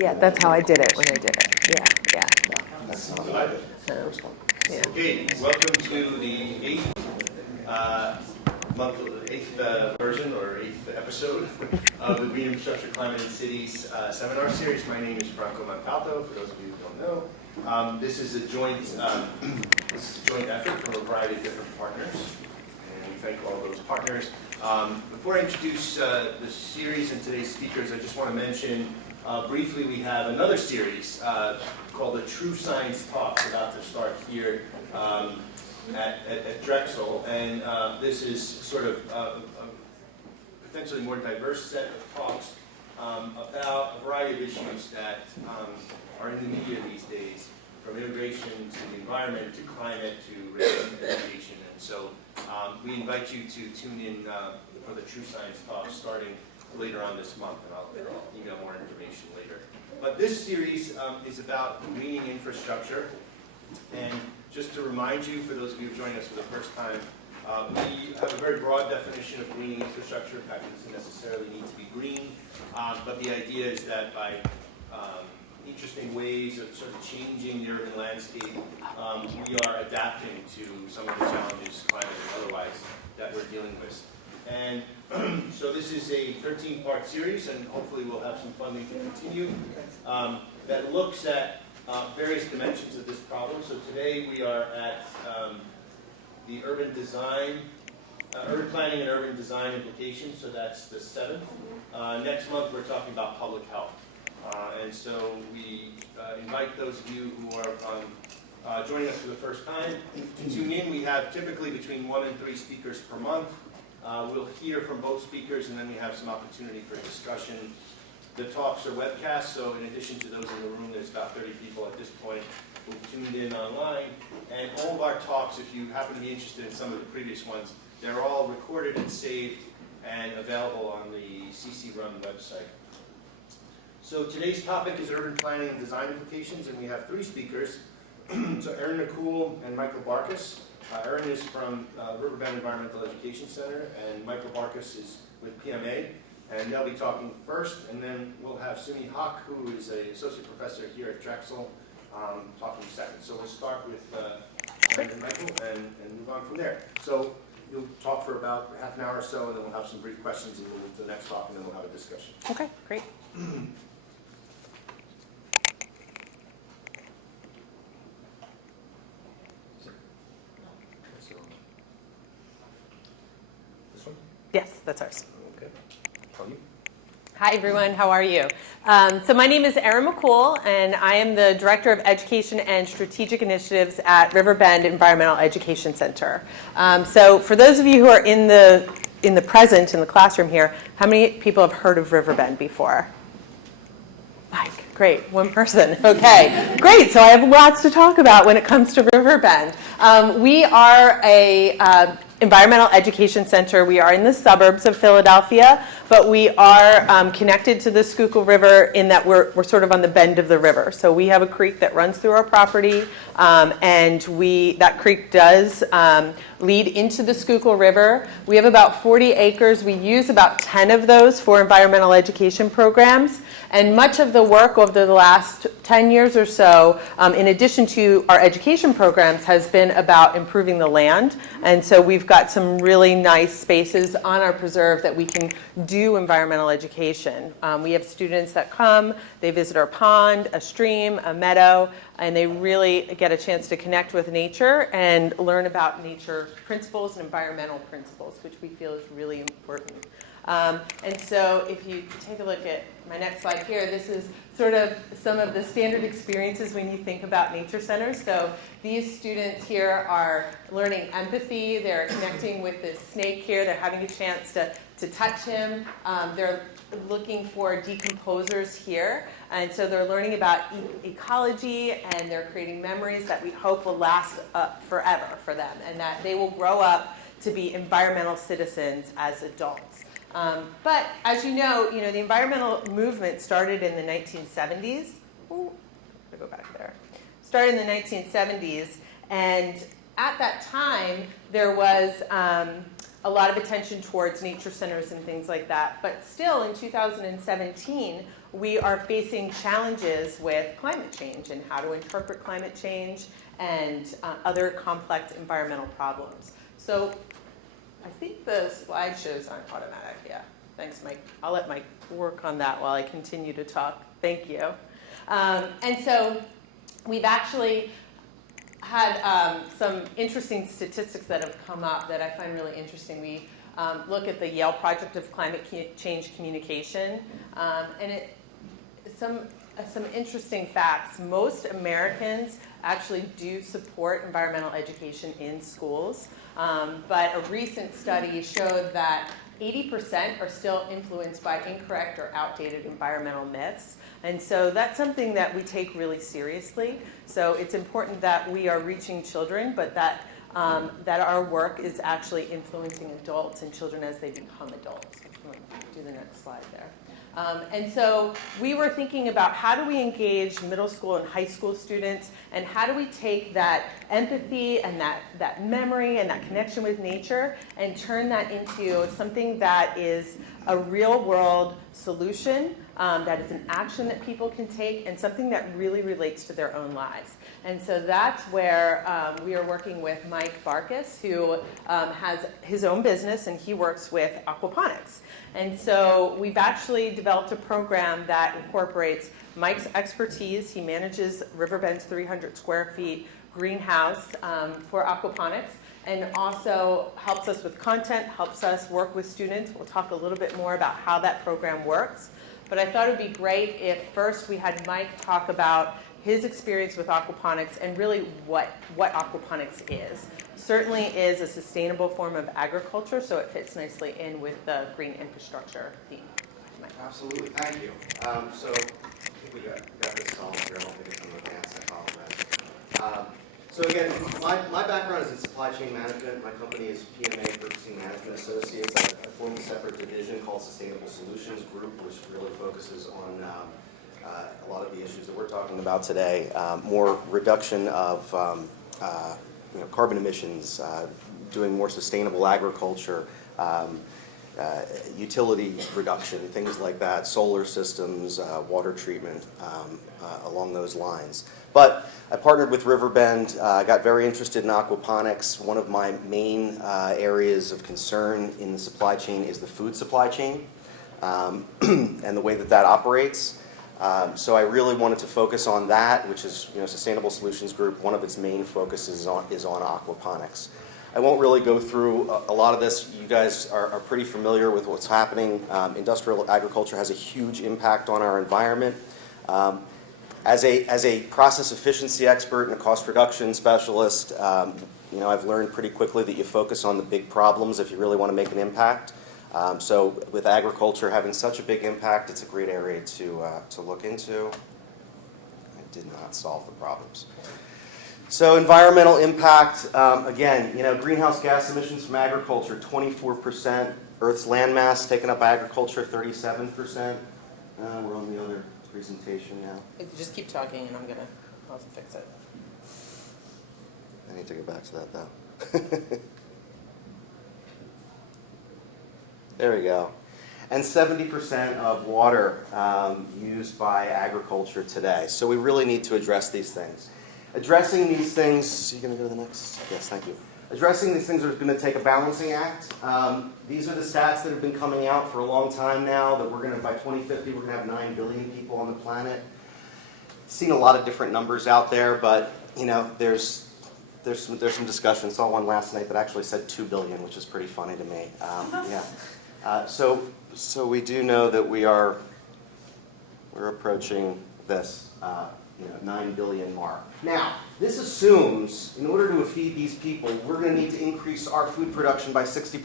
Yeah, that's how I did it when I did it. Yeah. Yeah. Okay, welcome to the eighth version or eighth episode of the Green Infrastructure, Climate and Cities seminar series. My name is Franco Montalto, for those of you who don't know. This is a joint effort from a variety of different partners, and we thank all those partners. Before I introduce the series and today's speakers, I just want to mention briefly we have another series called the True Science Talks about to start here at Drexel, and this is sort of a potentially more diverse set of talks about a variety of issues that are in the media these days, from immigration to the environment to climate to race and education. And so we invite you to tune in for the True Science Talks starting later on this month, and I'll email more information later. But this series is about greening infrastructure, and just to remind you, for those of you who joined us for the first time, we have a very broad definition of greening infrastructure. In fact, it doesn't necessarily need to be green, but the idea is that by interesting ways of sort of changing the urban landscape, we are adapting to some of the challenges, climate and otherwise, that we're dealing with. And so this is a 13-part series, and hopefully we'll have some funding to continue, that looks at various dimensions of this problem. So today we are at the urban planning and urban design implications, so that's the 7th. Next month we're talking about public health. And so we invite those of you who are joining us for the first time to tune in. We have typically between 1 and 3 speakers per month. We'll hear from both speakers, and then we have some opportunity for discussion. The talks are webcast, so in addition to those in the room, there's about 30 people at this point who've tuned in online. And all of our talks, if you happen to be interested in some of the previous ones, they're all recorded and saved and available on the CC Run website. So today's topic is urban planning and design implications, and we have 3 speakers. So Erin McCool and Michael Barkas. Erin is from Riverbend Environmental Education Center, and Michael Barkas is with PMA. And they'll be talking first, and then we'll have Sumi Haq, who is an associate professor here at Drexel, talking second. So we'll start with Erin and Michael and move on from there. So you'll talk for about half an hour or so, and then we'll have some brief questions, and we'll move to the next talk, and then we'll have a discussion. Okay, great. This one? Yes, that's ours. Okay. How are you? Hi, everyone. How are you? So my name is Erin McCool, and I am the Director of Education and Strategic Initiatives at Riverbend Environmental Education Center. So for those of you who are in the present, in the classroom here, how many people have heard of Riverbend before? Mike, great, 1 person. Okay, great. So I have lots to talk about when it comes to Riverbend. We are a environmental education center. We are in the suburbs of Philadelphia, but we are connected to the Schuylkill River in that we're sort of on the bend of the river. So we have a creek that runs through our property, and that creek does lead into the Schuylkill River. We have about 40 acres. We use about 10 of those for environmental education programs. And much of the work over the last 10 years or so, in addition to our education programs, has been about improving the land. And so we've got some really nice spaces on our preserve that we can do environmental education. We have students that come, they visit our pond, a stream, a meadow, and they really get a chance to connect with nature and learn about nature principles and environmental principles, which we feel is really important. And so if you take a look at my next slide here, this is sort of some of the standard experiences when you think about nature centers. So these students here are learning empathy. They're connecting with the snake here. They're having a chance to touch him. They're looking for decomposers here. And so they're learning about ecology, and they're creating memories that we hope will last forever for them, and that they will grow up to be environmental citizens as adults. But as you know, the environmental movement started in the 1970s. Ooh, I'm gonna go back there. Started in the 1970s, and at that time, there was a lot of attention towards nature centers and things like that. But still, in 2017, we are facing challenges with climate change and how to interpret climate change and other complex environmental problems. So I think the slideshows aren't automatic. Yeah, thanks, Mike. I'll let Mike work on that while I continue to talk. Thank you. And so we've actually had some interesting statistics that have come up that I find really interesting. We look at the Yale Project of Climate Change Communication, and some interesting facts. Most Americans actually do support environmental education in schools, but a recent study showed that 80% are still influenced by incorrect or outdated environmental myths. And so that's something that we take really seriously. So it's important that we are reaching children, but that our work is actually influencing adults and children as they become adults. Do the next slide there. And so we were thinking about how do we engage middle school and high school students, and how do we take that empathy and that memory and that connection with nature and turn that into something that is a real world solution, that is an action that people can take, and something that really relates to their own lives. And so that's where we are working with Mike Barkas, who has his own business, and he works with Aquaponics. And so we've actually developed a program that incorporates Mike's expertise. He manages Riverbend's 300 square feet greenhouse for aquaponics, and also helps us with content, helps us work with students. We'll talk a little bit more about how that program works. But I thought it would be great if first we had Mike talk about his experience with aquaponics and really what aquaponics is. Certainly is a sustainable form of agriculture, so it fits nicely in with the green infrastructure theme. Mike. Absolutely, thank you. So I think we got this solved here. I don't think it's in advance, I apologize. So again, my background is in supply chain management. My company is PMA, Purchasing Management Associates. I formed a separate division called Sustainable Solutions Group, which really focuses on a lot of the issues that we're talking about today. More reduction of carbon emissions, doing more sustainable agriculture, utility reduction, things like that, solar systems, water treatment, along those lines. But I partnered with Riverbend. I got very interested in aquaponics. One of my main areas of concern in the supply chain is the food supply chain and the way that operates. So I really wanted to focus on that, which is, Sustainable Solutions Group. One of its main focuses is on aquaponics. I won't really go through a lot of this. You guys are pretty familiar with what's happening. Industrial agriculture has a huge impact on our environment. As a process efficiency expert and a cost reduction specialist, I've learned pretty quickly that you focus on the big problems if you really want to make an impact. So with agriculture having such a big impact, it's a great area to look into. I did not solve the problems. So environmental impact, again, greenhouse gas emissions from agriculture, 24%. Earth's landmass taken up by agriculture, 37%. We're on the other presentation now. Just keep talking and I'm going to pause and fix it. I need to go back to that though. There we go. And 70% of water used by agriculture today. So we really need to address these things. Addressing these things, you're going to go to the next? Yes, thank you. Addressing these things are going to take a balancing act. These are the stats that have been coming out for a long time now, that we're going to, by 2050, we're going to have 9 billion people on the planet. Seen a lot of different numbers out there, but there's some discussion. I saw one last night that actually said 2 billion, which is pretty funny to me. So we do know that we're approaching this 9 billion mark. Now, this assumes, in order to feed these people, we're going to need to increase our food production by 60%.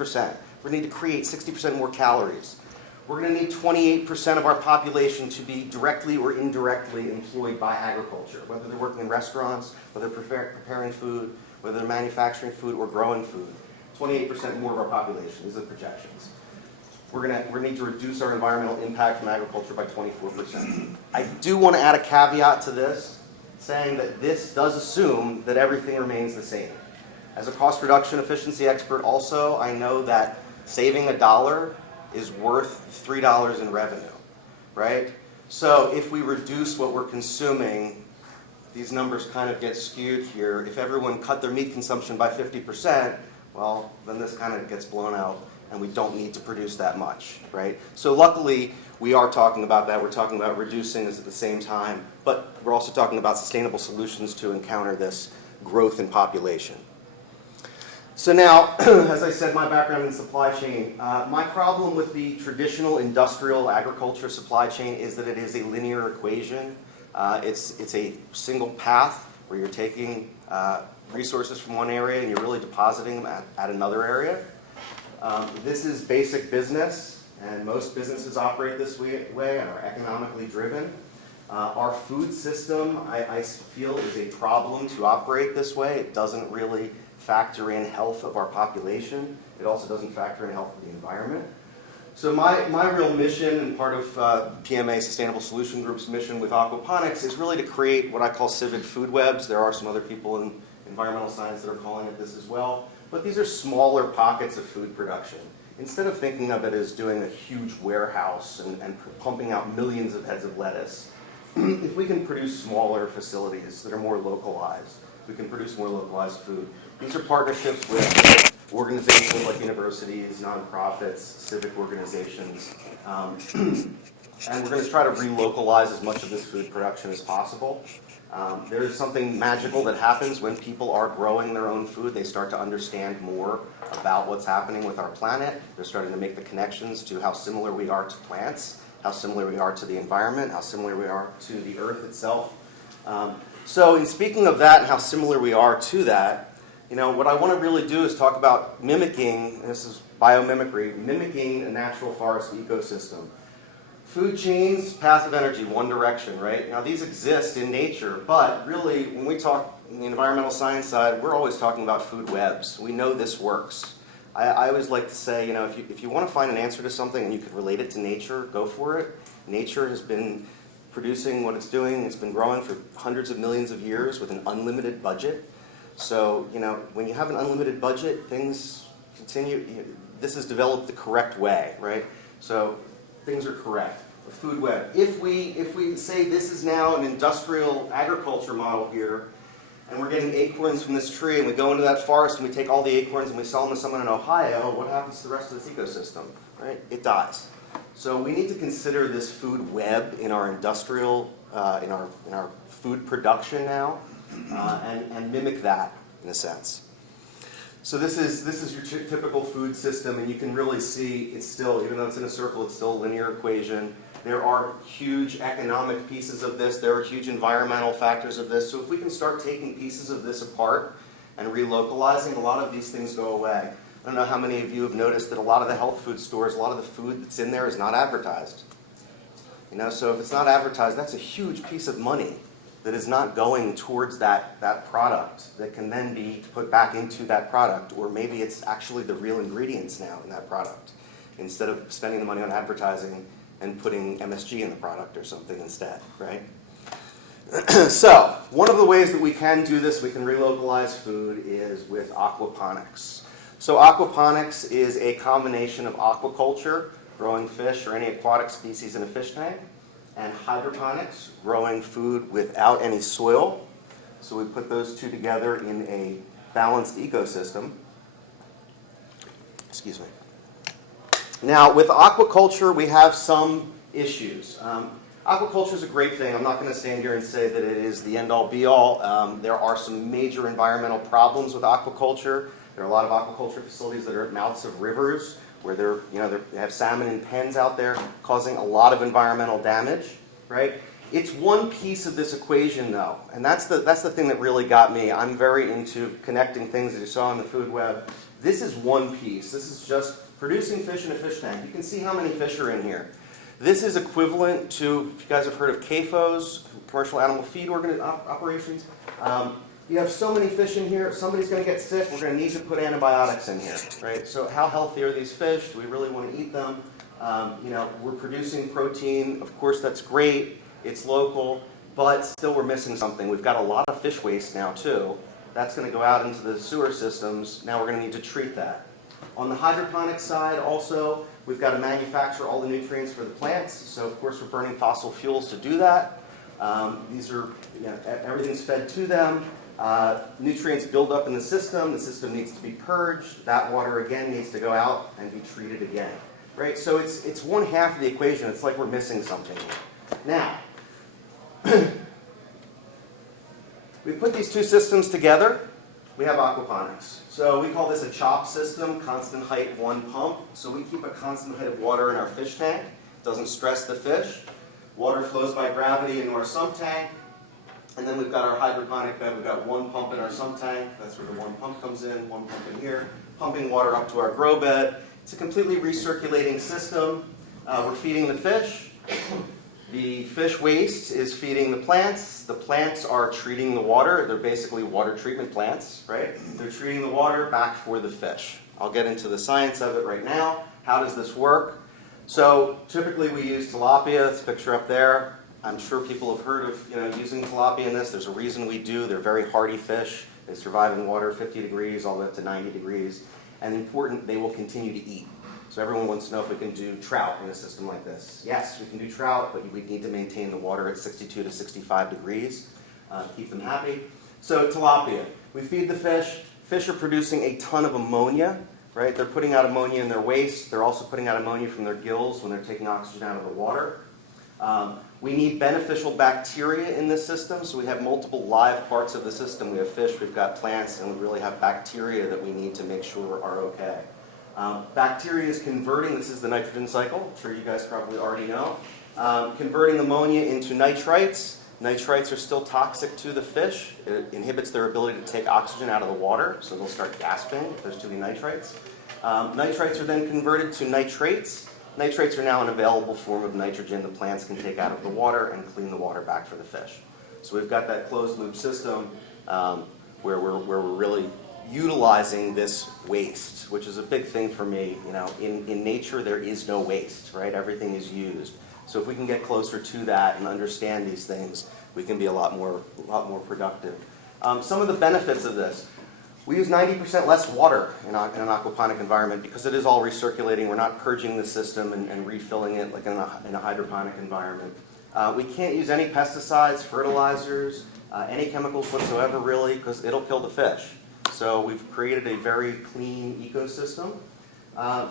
We're going to need to create 60% more calories. We're going to need 28% of our population to be directly or indirectly employed by agriculture, whether they're working in restaurants, whether they're preparing food, whether they're manufacturing food or growing food. 28% more of our population. These are the projections. We're going to need to reduce our environmental impact from agriculture by 24%. I do want to add a caveat to this, saying that this does assume that everything remains the same. As a cost reduction efficiency expert also, I know that saving $1 is worth $3 in revenue, right? So if we reduce what we're consuming, these numbers kind of get skewed here. If everyone cut their meat consumption by 50%, well, then this kind of gets blown out, and we don't need to produce that much, right? So luckily, we are talking about that. We're talking about reducing this at the same time, but we're also talking about sustainable solutions to encounter this growth in population. So now, as I said, my background in supply chain, my problem with the traditional industrial agriculture supply chain is that it is a linear equation. It's a single path where you're taking resources from one area and you're really depositing them at another area. This is basic business, and most businesses operate this way and are economically driven. Our food system, I feel, is a problem to operate this way. It doesn't really factor in health of our population. It also doesn't factor in health of the environment. So my real mission, and part of PMA Sustainable Solution Group's mission with aquaponics, is really to create what I call civic food webs. There are some other people in environmental science that are calling it this as well. But these are smaller pockets of food production. Instead of thinking of it as doing a huge warehouse and pumping out millions of heads of lettuce, if we can produce smaller facilities that are more localized, we can produce more localized food. These are partnerships with organizations like universities, nonprofits, civic organizations, and we're going to try to relocalize as much of this food production as possible. There's something magical that happens when people are growing their own food. They start to understand more about what's happening with our planet. They're starting to make the connections to how similar we are to plants, how similar we are to the environment, how similar we are to the earth itself. So in speaking of that and how similar we are to that, what I want to really do is talk about mimicking, and this is biomimicry, mimicking a natural forest ecosystem. Food chains, path of energy, one direction, right? Now these exist in nature, but really when we talk in the environmental science side, we're always talking about food webs. We know this works. I always like to say, if you want to find an answer to something and you could relate it to nature, go for it. Nature has been producing what it's doing. It's been growing for hundreds of millions of years with an unlimited budget. So, when you have an unlimited budget, things continue. This is developed the correct way, right? So things are correct. A food web. If we say this is now an industrial agriculture model here, and we're getting acorns from this tree, and we go into that forest and we take all the acorns and we sell them to someone in Ohio, what happens to the rest of this ecosystem? Right? It dies. So we need to consider this food web in our industrial, in our food production now, and mimic that in a sense. So this is your typical food system, and you can really see it's still, even though it's in a circle, it's still a linear equation. There are huge economic pieces of this. There are huge environmental factors of this. So if we can start taking pieces of this apart and relocalizing, a lot of these things go away. I don't know how many of you have noticed that a lot of the health food stores, a lot of the food that's in there is not advertised. So if it's not advertised, that's a huge piece of money that is not going towards that product that can then be put back into that product, or maybe it's actually the real ingredients now in that product, instead of spending the money on advertising and putting MSG in the product or something instead, right? So, one of the ways that we can do this, we can relocalize food, is with aquaponics. So aquaponics is a combination of aquaculture, growing fish or any aquatic species in a fish tank, and hydroponics, growing food without any soil. So we put those two together in a balanced ecosystem. Excuse me. Now, with aquaculture, we have some issues. Aquaculture is a great thing. I'm not going to stand here and say that it is the end-all, be-all. There are some major environmental problems with aquaculture. There are a lot of aquaculture facilities that are at mouths of rivers, where they have salmon in pens out there, causing a lot of environmental damage, right? It's one piece of this equation, though, and that's the thing that really got me. I'm very into connecting things, as you saw in the food web. This is one piece. This is just producing fish in a fish tank. You can see how many fish are in here. This is equivalent to, if you guys have heard of CAFOs, commercial animal feed operations. You have so many fish in here, somebody's going to get sick, we're going to need to put antibiotics in here, right? So how healthy are these fish? Do we really want to eat them? We're producing protein. Of course, that's great. It's local, but still we're missing something. We've got a lot of fish waste now, too. That's going to go out into the sewer systems. Now we're going to need to treat that. On the hydroponic side also, we've got to manufacture all the nutrients for the plants. So of course we're burning fossil fuels to do that. These are, everything's fed to them. Nutrients build up in the system needs to be purged. That water again needs to go out and be treated again. Right? So it's one half of the equation. It's like we're missing something here. Now, we put these two systems together. We have aquaponics. So we call this a CHOP system, constant height, one pump. So we keep a constant height of water in our fish tank. It doesn't stress the fish. Water flows by gravity into our sump tank. And then we've got our hydroponic bed. We've got one pump in our sump tank. That's where the one pump comes in, one pump in here, pumping water up to our grow bed. It's a completely recirculating system. We're feeding the fish. The fish waste is feeding the plants. The plants are treating the water. They're basically water treatment plants, right? They're treating the water back for the fish. I'll get into the science of it right now. How does this work? So typically we use tilapia. It's a picture up there. I'm sure people have heard of using tilapia in this. There's a reason we do. They're very hardy fish. They survive in water 50 degrees all the way up to 90 degrees. And important, they will continue to eat. So everyone wants to know if we can do trout in a system like this. Yes, we can do trout, but we need to maintain the water at 62 to 65 degrees to keep them happy. So tilapia, we feed the fish. Fish are producing a ton of ammonia, right? They're putting out ammonia in their waste. They're also putting out ammonia from their gills when they're taking oxygen out of the water. We need beneficial bacteria in this system, so we have multiple live parts of the system. We have fish, we've got plants, and we really have bacteria that we need to make sure are okay. Bacteria is converting, this is the nitrogen cycle, I'm sure you guys probably already know, converting ammonia into nitrites. Nitrites are still toxic to the fish. It inhibits their ability to take oxygen out of the water, so they'll start gasping if there's too many nitrites. Nitrites are then converted to nitrates. Nitrates are now an available form of nitrogen the plants can take out of the water and clean the water back for the fish. So we've got that closed loop system where we're really utilizing this waste, which is a big thing for me. In nature there is no waste, right? Everything is used. So if we can get closer to that and understand these things, we can be a lot more productive. Some of the benefits of this. We use 90% less water in an aquaponic environment because it is all recirculating. We're not purging the system and refilling it like in a hydroponic environment. We can't use any pesticides, fertilizers, any chemicals whatsoever really because it'll kill the fish. So we've created a very clean ecosystem.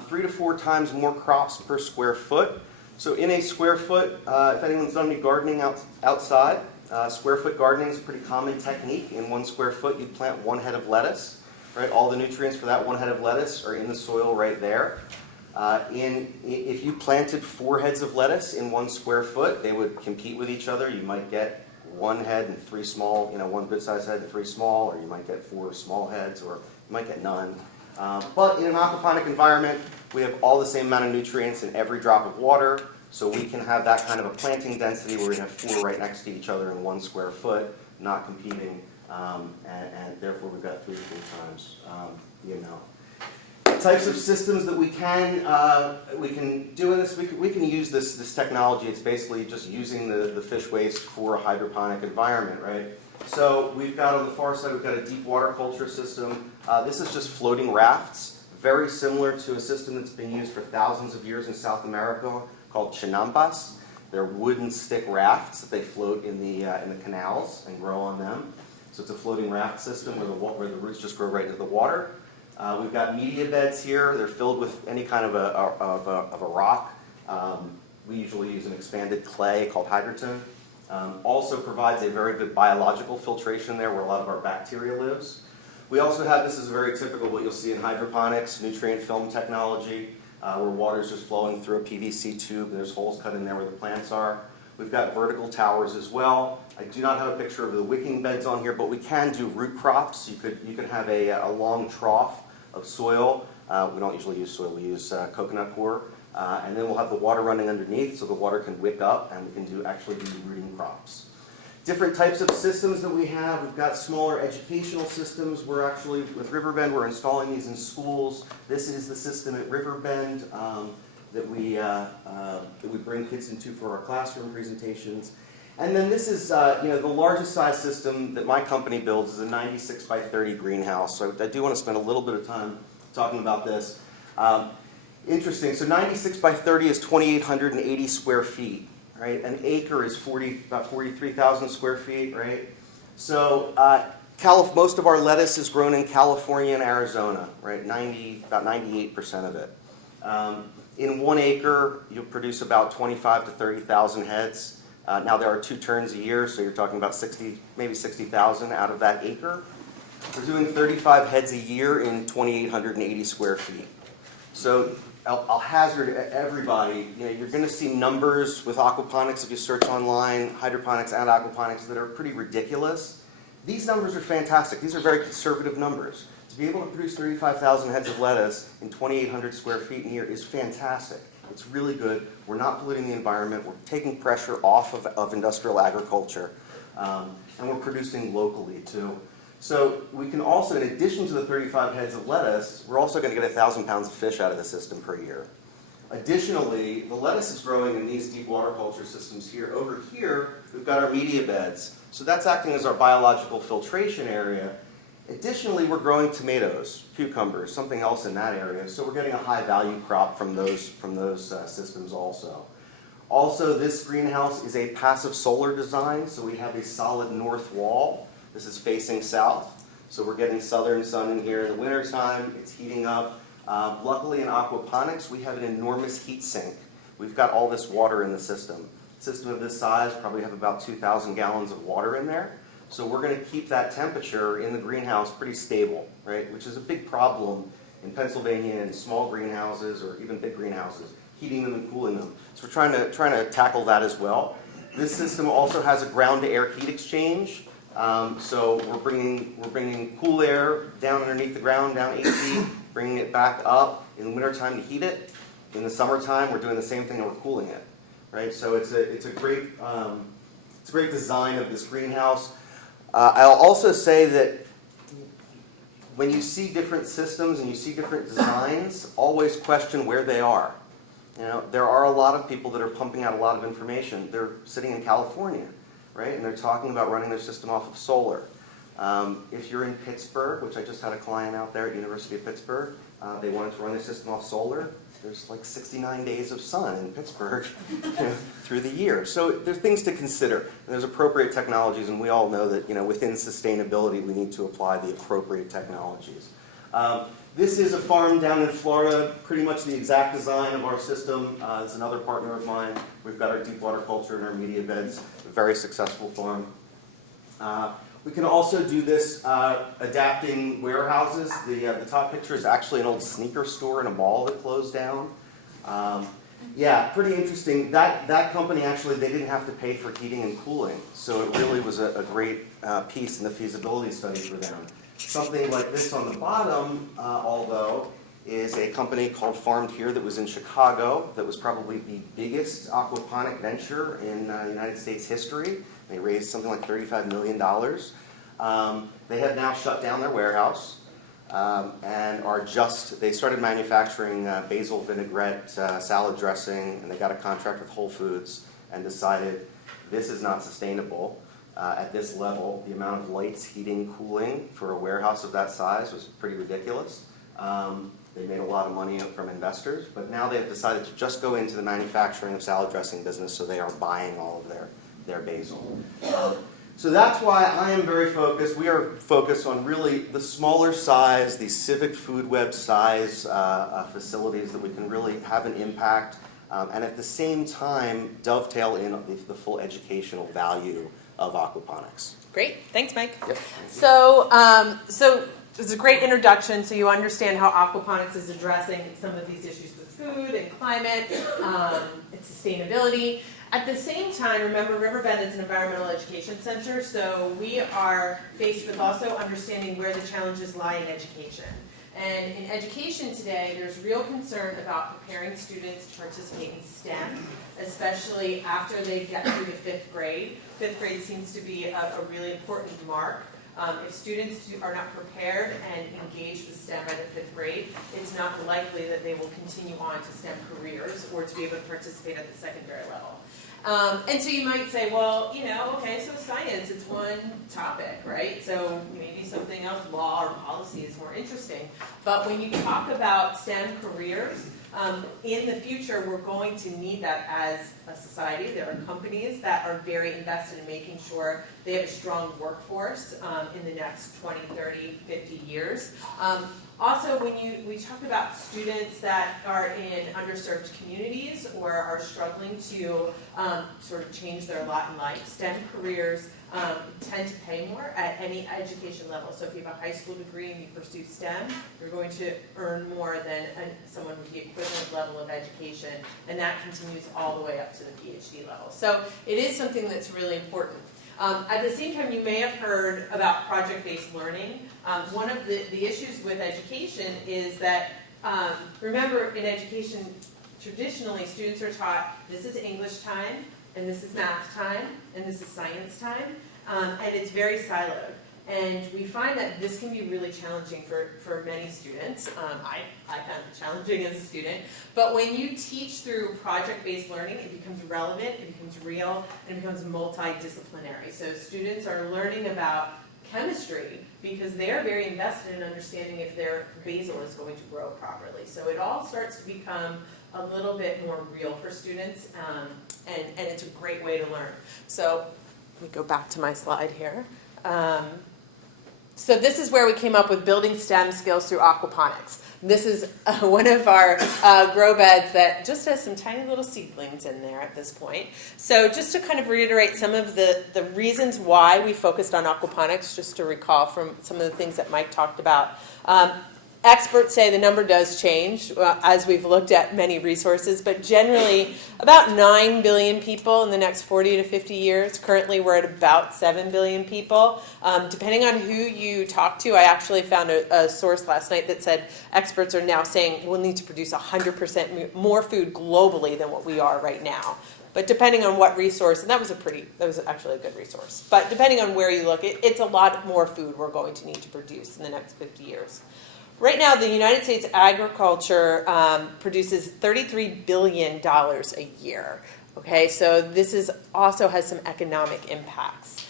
3 to 4 times more crops per square foot. So in a square foot, if anyone's done any gardening outside, square foot gardening is a pretty common technique. In 1 square foot, you'd plant 1 head of lettuce. Right? All the nutrients for that 1 head of lettuce are in the soil right there. If you planted 4 heads of lettuce in 1 square foot, they would compete with each other. You might get 1 head and 3 small, 1 good sized head and 3 small, or you might get 4 small heads, or you might get none. But in an aquaponic environment, we have all the same amount of nutrients in every drop of water, so we can have that kind of a planting density where we have 4 right next to each other in 1 square foot, not competing, and therefore we've got 3 to 4 times the amount. Types of systems that we can do in this, we can use this technology. It's basically just using the fish waste for a hydroponic environment, right? So we've got on the far side, we've got a deep water culture system. This is just floating rafts, very similar to a system that's been used for thousands of years in South America called chinampas. They're wooden stick rafts that they float in the canals and grow on them. So it's a floating raft system where the roots just grow right into the water. We've got media beds here. They're filled with any kind of a rock. We usually use an expanded clay called hydroton. Also provides a very good biological filtration there where a lot of our bacteria lives. We also have, this is very typical what you'll see in hydroponics, nutrient film technology, where water's just flowing through a PVC tube. There's holes cut in there where the plants are. We've got vertical towers as well. I do not have a picture of the wicking beds on here, but we can do root crops. You could have a long trough of soil. We don't usually use soil, we use coconut coir. And then we'll have the water running underneath so the water can wick up and we can actually do rooting crops. Different types of systems that we have. We've got smaller educational systems. We're actually, with Riverbend, we're installing these in schools. This is the system at Riverbend that we bring kids into for our classroom presentations. And then this is, the largest size system that my company builds is a 96 by 30 greenhouse. So I do want to spend a little bit of time talking about this. Interesting, so 96 by 30 is 2,880 square feet, right? An acre is about 43,000 square feet, right? So most of our lettuce is grown in California and Arizona, right? About 98% of it. In 1 acre, you'll produce about 25 to 30,000 heads. Now there are 2 turns a year, so you're talking about maybe 60,000 out of that acre. We're doing 35 heads a year in 2,880 square feet. So I'll hazard everybody, you're going to see numbers with aquaponics if you search online, hydroponics and aquaponics, that are pretty ridiculous. These numbers are fantastic. These are very conservative numbers. To be able to produce 35,000 heads of lettuce in 2,800 square feet in a year is fantastic. It's really good. We're not polluting the environment. We're taking pressure off of industrial agriculture. And we're producing locally, too. So we can also, in addition to the 35 heads of lettuce, we're also going to get 1,000 pounds of fish out of the system per year. Additionally, the lettuce is growing in these deep water culture systems here. Over here, we've got our media beds. So that's acting as our biological filtration area. Additionally, we're growing tomatoes, cucumbers, something else in that area. So we're getting a high value crop from those systems also. Also, this greenhouse is a passive solar design. So we have a solid north wall. This is facing south, so we're getting southern sun in here in the wintertime. It's heating up. Luckily in aquaponics, we have an enormous heat sink. We've got all this water in the system. A system of this size probably have about 2,000 gallons of water in there. So we're going to keep that temperature in the greenhouse pretty stable, right? Which is a big problem in Pennsylvania in small greenhouses or even big greenhouses, heating them and cooling them. So we're trying to tackle that as well. This system also has a ground-to-air heat exchange. So we're bringing cool air down underneath the ground, down 8 feet, bringing it back up in the wintertime to heat it. In the summertime, we're doing the same thing and we're cooling it, right? So it's a great design of this greenhouse. I'll also say that when you see different systems and you see different designs, always question where they are. There are a lot of people that are pumping out a lot of information. They're sitting in California, right? And they're talking about running their system off of solar. If you're in Pittsburgh, which I just had a client out there at University of Pittsburgh, they wanted to run their system off solar. There's like 69 days of sun in Pittsburgh through the year. So there's things to consider. And there's appropriate technologies, and we all know that within sustainability we need to apply the appropriate technologies. This is a farm down in Florida, pretty much the exact design of our system. It's another partner of mine. We've got our deep water culture and our media beds, a very successful farm. We can also do this adapting warehouses. The top picture is actually an old sneaker store in a mall that closed down. Yeah, pretty interesting. That company actually, they didn't have to pay for heating and cooling, so it really was a great piece in the feasibility study for them. Something like this on the bottom, although, is a company called Farmed Here that was in Chicago that was probably the biggest aquaponic venture in United States history. They raised something like $35 million. They have now shut down their warehouse and they started manufacturing basil vinaigrette, salad dressing, and they got a contract with Whole Foods and decided this is not sustainable. At this level, the amount of lights, heating, cooling for a warehouse of that size was pretty ridiculous. They made a lot of money from investors, but now they have decided to just go into the manufacturing of salad dressing business, so they are buying all of their basil. So that's why I am very focused. We are focused on really the smaller size, the civic food web size facilities that we can really have an impact, and at the same time dovetail in the full educational value of aquaponics. Great, thanks, Mike. Yep. So it's a great introduction, so you understand how aquaponics is addressing some of these issues with food and climate and sustainability. At the same time, remember, Riverbend is an environmental education center, so we are faced with also understanding where the challenges lie in education. And in education today, there's real concern about preparing students to participate in STEM, especially after they get through the 5th grade. 5th grade seems to be a really important mark. If students are not prepared and engaged with STEM by the 5th grade, it's not likely that they will continue on to STEM careers or to be able to participate at the secondary level. And so you might say, well, okay, so science, it's one topic, right? So maybe something else, law or policy, is more interesting. But when you talk about STEM careers, in the future, we're going to need that as a society. There are companies that are very invested in making sure they have a strong workforce in the next 20, 30, 50 years. Also, when we talk about students that are in underserved communities or are struggling to sort of change their lot in life, STEM careers tend to pay more at any education level. So if you have a high school degree and you pursue STEM, you're going to earn more than someone with the equivalent level of education, and that continues all the way up to the PhD level. So it is something that's really important. At the same time, you may have heard about project-based learning. One of the issues with education is that, remember, in education, traditionally, students are taught this is English time, and this is math time, and this is science time, and it's very siloed. And we find that this can be really challenging for many students. I found it challenging as a student. But when you teach through project-based learning, it becomes relevant, it becomes real, and it becomes multidisciplinary. So students are learning about chemistry because they're very invested in understanding if their basil is going to grow properly. So it all starts to become a little bit more real for students, and it's a great way to learn. So let me go back to my slide here. So this is where we came up with building STEM skills through aquaponics. This is one of our grow beds that just has some tiny little seedlings in there at this point. So just to kind of reiterate some of the reasons why we focused on aquaponics, just to recall from some of the things that Mike talked about. Experts say the number does change as we've looked at many resources, but generally about 9 billion people in the next 40 to 50 years. Currently we're at about 7 billion people. Depending on who you talk to, I actually found a source last night that said experts are now saying we'll need to produce 100% more food globally than what we are right now. But depending on what resource, and that was actually a good resource, but depending on where you look, it's a lot more food we're going to need to produce in the next 50 years. Right now, the United States agriculture produces $33 billion a year. Okay, so this also has some economic impacts.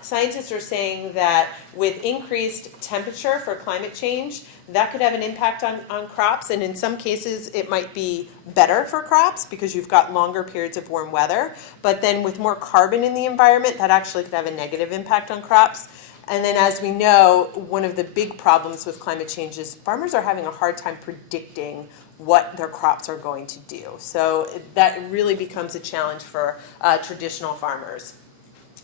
Scientists are saying that with increased temperature for climate change, that could have an impact on crops, and in some cases it might be better for crops because you've got longer periods of warm weather, but then with more carbon in the environment, that actually could have a negative impact on crops. And then as we know, one of the big problems with climate change is farmers are having a hard time predicting what their crops are going to do. So that really becomes a challenge for traditional farmers.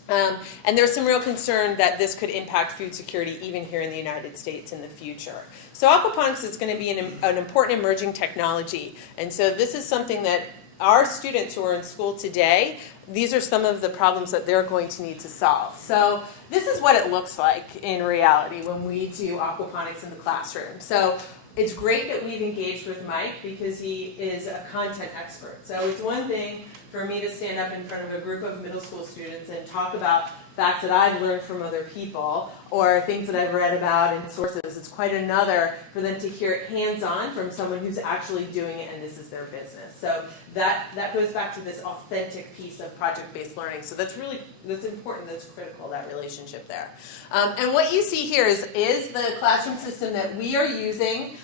And there's some real concern that this could impact food security even here in the United States in the future. So aquaponics is going to be an important emerging technology. And so this is something that our students who are in school today, these are some of the problems that they're going to need to solve. So this is what it looks like in reality when we do aquaponics in the classroom. So it's great that we've engaged with Mike because he is a content expert. So it's one thing for me to stand up in front of a group of middle school students and talk about facts that I've learned from other people or things that I've read about in sources. It's quite another for them to hear it hands-on from someone who's actually doing it and this is their business. So that goes back to this authentic piece of project-based learning. So that's important, that's critical, that relationship there. And what you see here is the classroom system that we are using.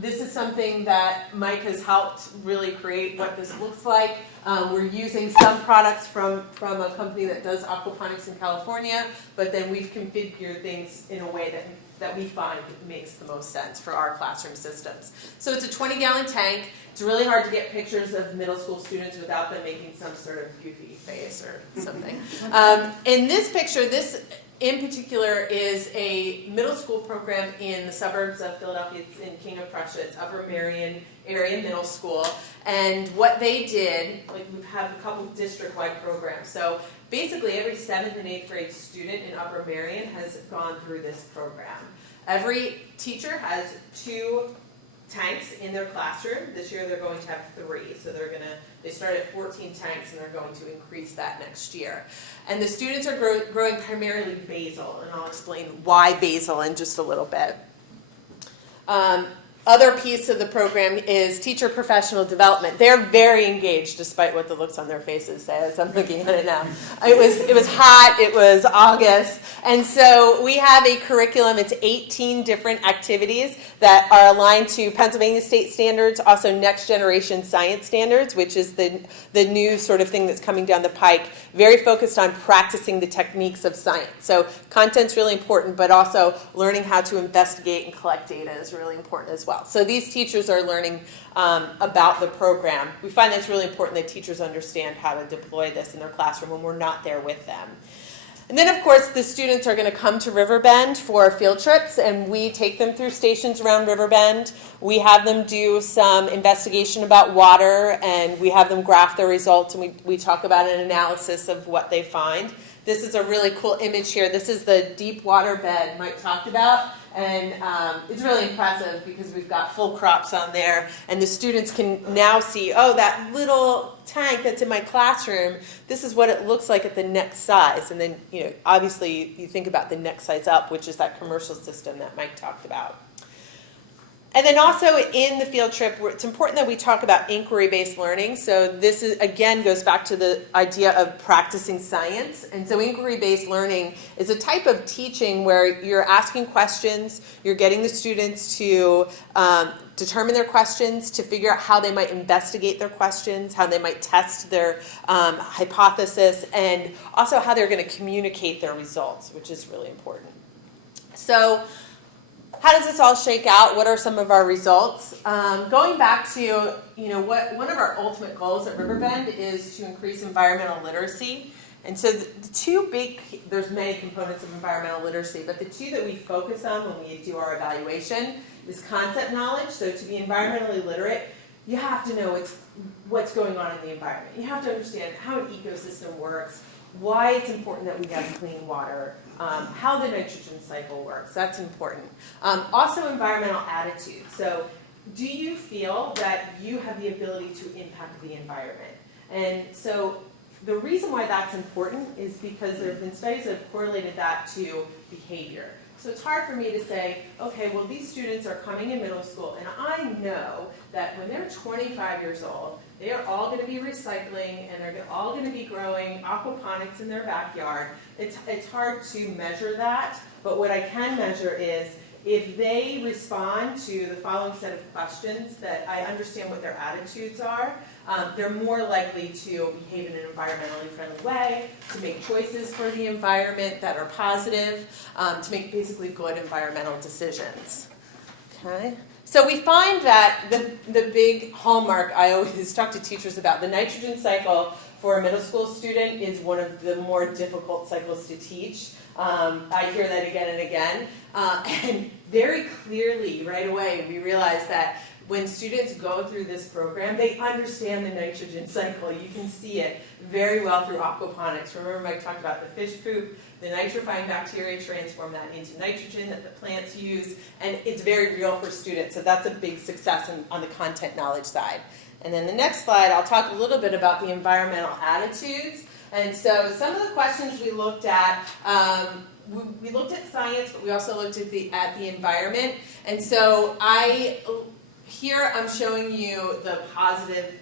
This is something that Mike has helped really create what this looks like. We're using some products from a company that does aquaponics in California, but then we've configured things in a way that we find makes the most sense for our classroom systems. So it's a 20-gallon tank. It's really hard to get pictures of middle school students without them making some sort of goofy face or something. In this picture, this in particular is a middle school program in the suburbs of Philadelphia. It's in King of Prussia. It's Upper Merion area middle school. And what they did, like we have a couple of district-wide programs. So basically every 7th and 8th grade student in Upper Merion has gone through this program. Every teacher has 2 tanks in their classroom. This year they're going to have 3. So they start at 14 tanks and they're going to increase that next year. And the students are growing primarily basil, and I'll explain why basil in just a little bit. other piece of the program is teacher professional development. They're very engaged, despite what the looks on their faces say as I'm looking at it now. It was hot, it was August, and so we have a curriculum. It's 18 different activities that are aligned to Pennsylvania state standards, also next generation science standards, which is the new sort of thing that's coming down the pike, very focused on practicing the techniques of science. So content's really important, but also learning how to investigate and collect data is really important as well. So these teachers are learning about the program. We find that it's really important that teachers understand how to deploy this in their classroom when we're not there with them. And then, of course, the students are going to come to Riverbend for field trips, and we take them through stations around Riverbend. We have them do some investigation about water, and we have them graph their results, and we talk about an analysis of what they find. This is a really cool image here. This is the deep water bed Mike talked about, and it's really impressive because we've got full crops on there, and the students can now see, oh, that little tank that's in my classroom, this is what it looks like at the next size. And then, you know, obviously you think about the next size up, which is that commercial system that Mike talked about. And then also in the field trip, it's important that we talk about inquiry-based learning. So this is, again, goes back to the idea of practicing science. And so inquiry-based learning is a type of teaching where you're asking questions, you're getting the students to determine their questions, to figure out how they might investigate their questions, how they might test their hypothesis, and also how they're going to communicate their results, which is really important. So how does this all shake out? What are some of our results? Going back to, you know, one of our ultimate goals at Riverbend is to increase environmental literacy. And so the two big, there's many components of environmental literacy, but the two that we focus on when we do our evaluation is concept knowledge. So to be environmentally literate, you have to know what's going on in the environment. You have to understand how an ecosystem works, why it's important that we have clean water, how the nitrogen cycle works. That's important. Also environmental attitude. So do you feel that you have the ability to impact the environment? And so the reason why that's important is because there have been studies that have correlated that to behavior. So it's hard for me to say, okay, well, these students are coming in middle school, and I know that when they're 25 years old, they are all going to be recycling, and they're all going to be growing aquaponics in their backyard. It's hard to measure that, but what I can measure is if they respond to the following set of questions that I understand what their attitudes are, they're more likely to behave in an environmentally friendly way, to make choices for the environment that are positive, to make basically good environmental decisions. Okay. So we find that the big hallmark I always talk to teachers about, the nitrogen cycle for a middle school student is one of the more difficult cycles to teach. I hear that again and again. And very clearly, right away, we realize that when students go through this program, they understand the nitrogen cycle. You can see it very well through aquaponics. Remember Mike talked about the fish poop, the nitrifying bacteria transform that into nitrogen that the plants use, and it's very real for students. So that's a big success on the content knowledge side. And then the next slide, I'll talk a little bit about the environmental attitudes. And so some of the questions we looked at, we looked at science, but we also looked at the environment. And so here I'm showing you the positive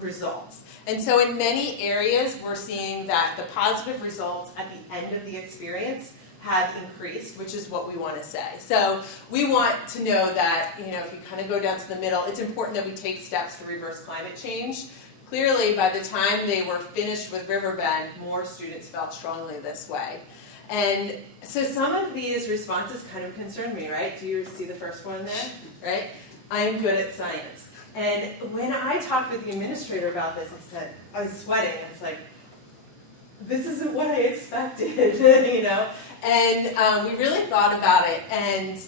results. And so in many areas, we're seeing that the positive results at the end of the experience have increased, which is what we want to say. So we want to know that, you know, if you kind of go down to the middle, it's important that we take steps to reverse climate change. Clearly, by the time they were finished with Riverbend, more students felt strongly this way. And so some of these responses kind of concern me, right? Do you see the first one there, right? I am good at science. And when I talked with the administrator about this, I was sweating. I was like, this isn't what I expected, you know? And we really thought about it. And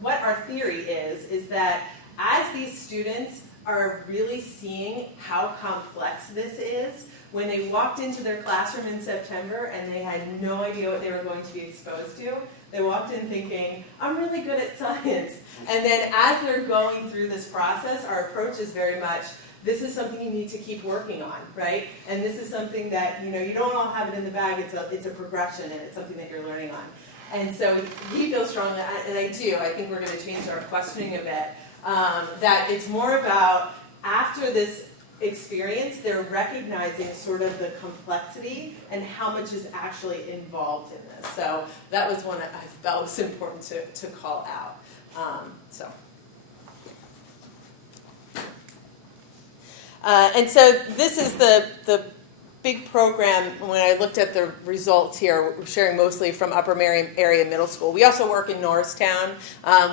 what our theory is that as these students are really seeing how complex this is, when they walked into their classroom in September and they had no idea what they were going to be exposed to, they walked in thinking, I'm really good at science. And then as they're going through this process, our approach is very much, this is something you need to keep working on, right? And this is something that, you know, you don't all have it in the bag, it's a progression and it's something that you're learning on. And so we feel strongly, and I do, I think we're going to change our questioning a bit, that it's more about after this experience, they're recognizing sort of the complexity and how much is actually involved in this. So that was one I felt was important to call out. And so this is the big program. When I looked at the results here, we're sharing mostly from Upper Merion area middle school. We also work in Norristown.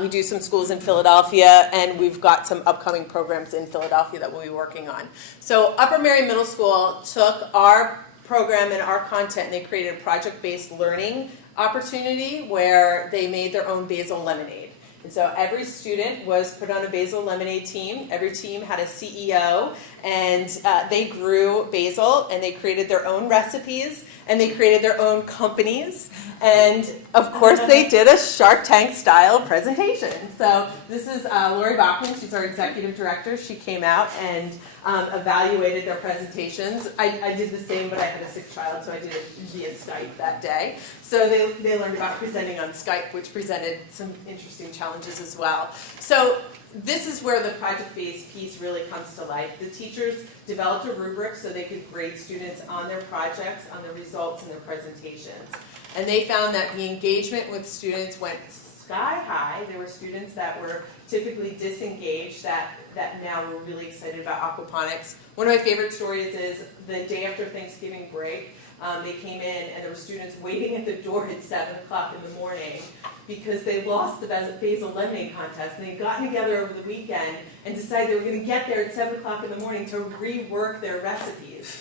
We do some schools in Philadelphia, and we've got some upcoming programs in Philadelphia that we'll be working on. So Upper Merion Middle School took our program and our content, and they created a project-based learning opportunity where they made their own basil lemonade. And so every student was put on a basil lemonade team. Every team had a CEO, and they grew basil, and they created their own recipes, and they created their own companies. And of course, they did a Shark Tank style presentation. So this is Lori Bachman. She's our executive director. She came out and evaluated their presentations. I did the same, but I had a sick child, so I did it via Skype that day. So they learned about presenting on Skype, which presented some interesting challenges as well. So this is where the project-based piece really comes to life. The teachers developed a rubric so they could grade students on their projects, on their results, and their presentations. And they found that the engagement with students went sky high. There were students that were typically disengaged that now were really excited about aquaponics. One of my favorite stories is the day after Thanksgiving break, they came in and there were students waiting at the door at 7 o'clock in the morning because they lost the basil lemonade contest, and they'd gotten together over the weekend and decided they were going to get there at 7 o'clock in the morning to rework their recipes.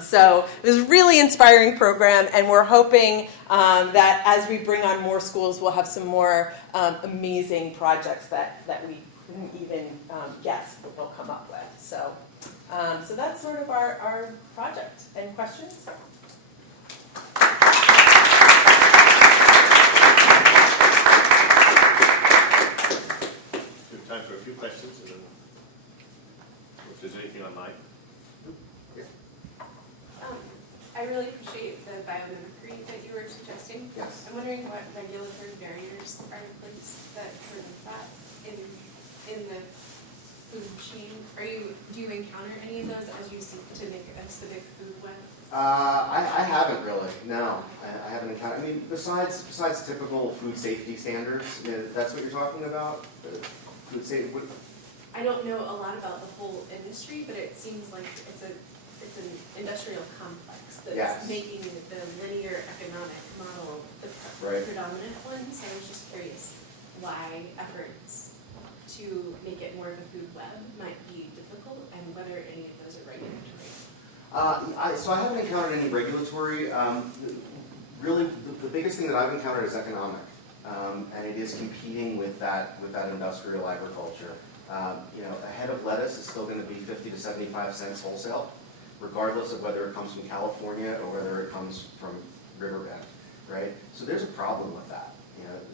So it was a really inspiring program, and we're hoping that as we bring on more schools, we'll have some more amazing projects that we couldn't even guess what they'll come up with. So that's sort of our project. Any questions? Time for a few questions, and then if there's anything online. Yeah. I really appreciate the biomimicry that you were suggesting. Yes. I'm wondering what regulatory barriers are in place that prevent that in the food chain. Do you encounter any of those as you seek to make a civic food web? I haven't really, no. I haven't encountered, I mean, besides typical food safety standards, that's what you're talking about? Food safety? I don't know a lot about the whole industry, but it seems like it's an industrial complex that's Yes. making the linear economic model the Right. predominant one. So I was just curious why efforts to make it more of a food web might be difficult, and whether any of those are regulatory. So I haven't encountered any regulatory. Really, the biggest thing that I've encountered is economic, and it is competing with that industrial agriculture. A head of lettuce is still going to be 50 to 75 cents wholesale, regardless of whether it comes from California or whether it comes from Riverbend, right? So there's a problem with that,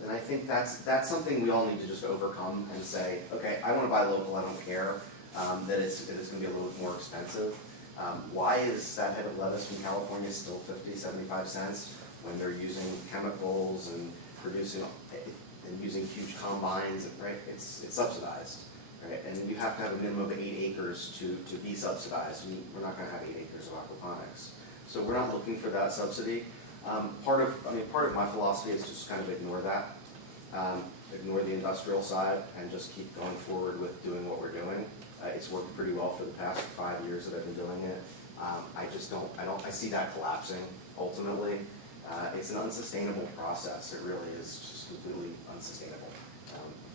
and I think that's something we all need to just overcome and say, okay, I want to buy local. I don't care that it's going to be a little bit more expensive. Why is that head of lettuce from California still 50, 75 cents when they're using chemicals and producing and using huge combines, right? It's subsidized, right? And you have to have a minimum of 8 acres to be subsidized. We're not going to have 8 acres of aquaponics. So we're not looking for that subsidy. Part of my philosophy is just kind of ignore that. Ignore the industrial side and just keep going forward with doing what we're doing. It's worked pretty well for the past 5 years that I've been doing it. I see that collapsing ultimately. It's an unsustainable process. It really is just completely unsustainable.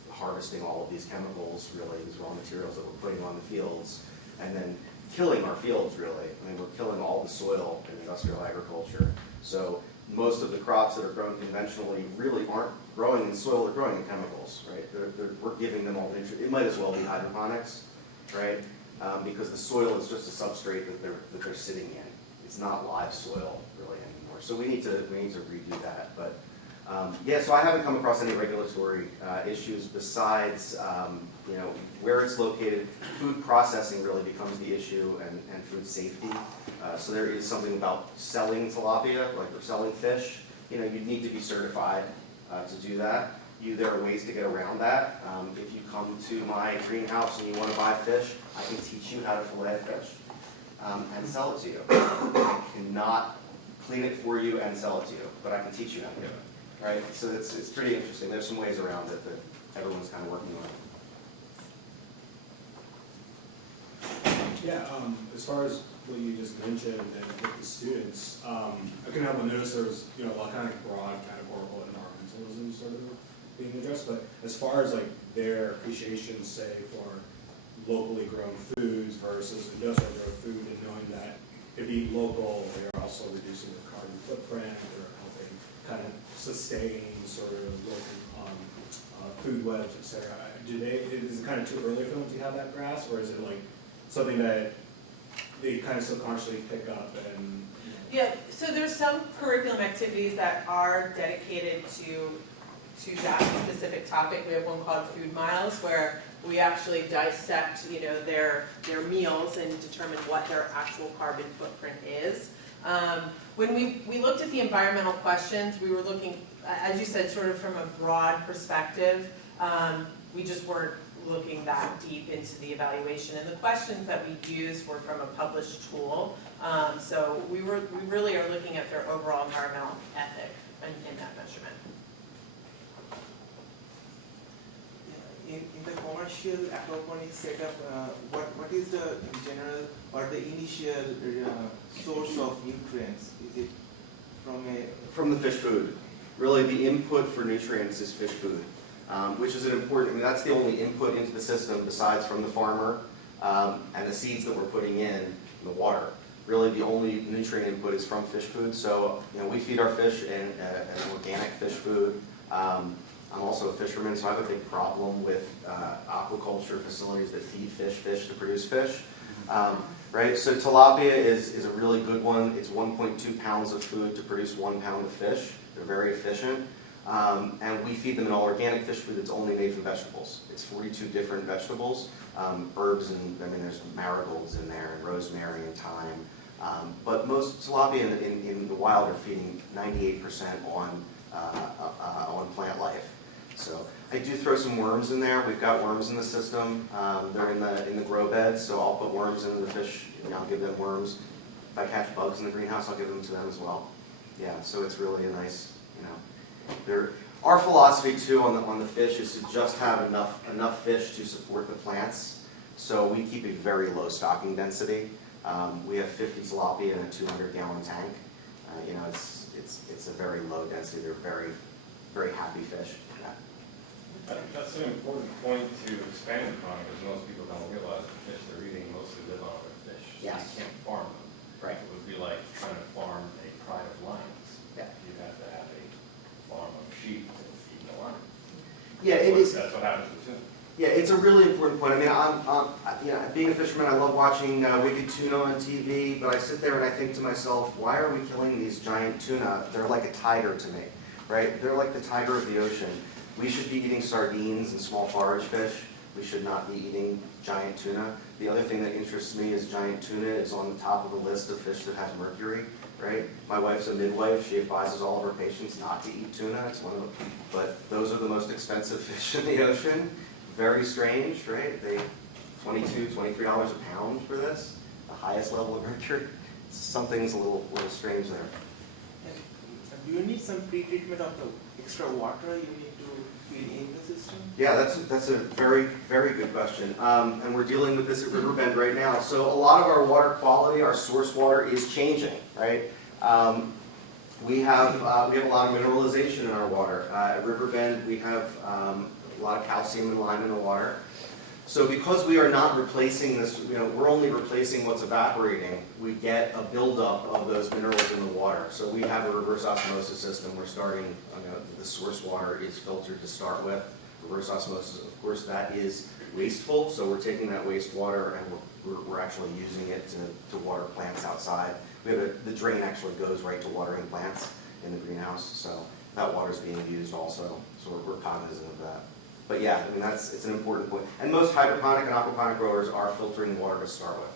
Harvesting all of these chemicals, really, these raw materials that we're putting on the fields, and then killing our fields, really. I mean, we're killing all the soil in industrial agriculture. So most of the crops that are grown conventionally really aren't growing in soil, they're growing in chemicals, right? We're giving them all the nutrients. It might as well be hydroponics, right? Because the soil is just a substrate that they're sitting in. It's not live soil really anymore. So we need to redo that. But so I haven't come across any regulatory issues besides where it's located. Food processing really becomes the issue, and food safety. So there is something about selling tilapia, like we're selling fish. you'd need to be certified to do that. There are ways to get around that. If you come to my greenhouse and you want to buy fish, I can teach you how to fillet fish and sell it to you. I cannot clean it for you and sell it to you, but I can teach you how to do it. Right? So it's pretty interesting. There's some ways around it that everyone's kind of working on. Yeah, as far as what you just mentioned and with the students, I couldn't help but notice there was, a lot of kind of broad categorical environmentalism sort of being addressed, but as far as like their appreciation, say, for locally grown foods versus industrial grown food, and knowing that if you eat local, you're also reducing your carbon footprint, or helping kind of sustain sort of local food webs, et cetera. Is it kind of too early for them to have that grasp, or is it like something that they kind of subconsciously pick up and? Yeah, so there's some curriculum activities that are dedicated to that specific topic. We have one called Food Miles, where we actually dissect, their meals and determine what their actual carbon footprint is. When we looked at the environmental questions, we were looking, as you said, sort of from a broad perspective. We just weren't looking that deep into the evaluation. And the questions that we used were from a published tool. So we really are looking at their overall environmental ethic in that measurement. In the commercial aquaponics setup, what is the in general or the initial source of nutrients? Is it From the fish food. Really, the input for nutrients is fish food, which is an important, that's the only input into the system besides from the farmer and the seeds that we're putting in the water. Really, the only nutrient input is from fish food. So, we feed our fish an organic fish food. I'm also a fisherman, so I have a big problem with aquaculture facilities that feed fish to produce fish. Right, so tilapia is a really good one. It's 1.2 pounds of food to produce 1 pound of fish. They're very efficient. And we feed them an all-organic fish food that's only made from vegetables. It's 42 different vegetables, herbs, and there's marigolds in there, and rosemary and thyme. But most tilapia in the wild are feeding 98% on plant life. So I do throw some worms in there. We've got worms in the system. They're in the grow beds, so I'll put worms into the fish. I'll give them worms. If I catch bugs in the greenhouse, I'll give them to them as well. Yeah, so it's really a nice, Our philosophy too on the fish is to just have enough fish to support the plants. So we keep a very low stocking density. We have 50 tilapia in a 200-gallon tank. It's a very low density. They're very, very happy fish. Yeah. I think that's an important point to expand upon, because most people don't realize the fish they're eating mostly live on other fish. So Yes. you can't farm them. Right. It would be like trying to farm a pride of lions. Yeah. You'd have to have a farm of sheep to feed the lions. Yeah, it is. That's what happens with tuna. Yeah, it's a really important point. I mean, being a fisherman, I love watching Wicked Tuna on TV, but I sit there and I think to myself, why are we killing these giant tuna? They're like a tiger to me, right? They're like the tiger of the ocean. We should be eating sardines and small forage fish. We should not be eating giant tuna. The other thing that interests me is giant tuna is on the top of the list of fish that has mercury, right? My wife's a midwife. She advises all of her patients not to eat tuna. It's one of the, but those are the most expensive fish in the ocean. Very strange, right? They $22, $23 a pound for this, the highest level of mercury. Something's a little strange there. do you need some pre-treatment of the extra water you need to feed in the system? Yeah, that's a very, very good question. And we're dealing with this at Riverbend right now. So a lot of our water quality, our source water, is changing, right? We have a lot of mineralization in our water. At Riverbend, we have a lot of calcium and lime in the water. So because we are not replacing this, we're only replacing what's evaporating, we get a buildup of those minerals in the water. So we have a reverse osmosis system. We're starting, the source water is filtered to start with. Reverse osmosis, of course, that is wasteful. So we're taking that wastewater and we're actually using it to water plants outside. We have the drain actually goes right to watering plants in the greenhouse. So that water is being used also. So we're cognizant of that. But yeah, it's an important point. And most hydroponic and aquaponic growers are filtering water to start with.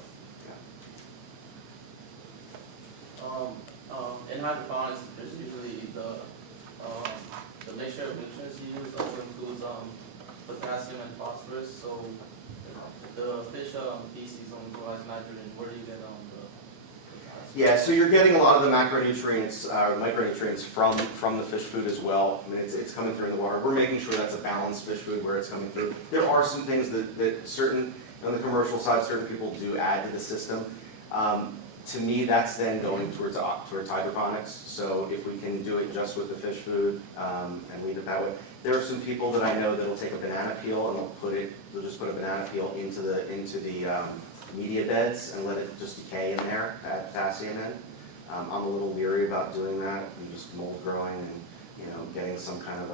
In hydroponics, there's usually the the mixture of nutrients you use also includes potassium and phosphorus. So the fish feces only provides nitrogen. Where do you get the potassium? Yeah, so you're getting a lot of the macronutrients, micronutrients from the fish food as well. I mean, it's coming through in the water. We're making sure that's a balanced fish food where it's coming through. There are some things that certain, on the commercial side, certain people do add to the system. To me, that's then going towards hydroponics. So if we can do it just with the fish food and leave it that way. There are some people that I know that'll take a banana peel and they'll just put a banana peel into the media beds and let it just decay in there, add potassium in. I'm a little leery about doing that and just mold growing and getting some kind of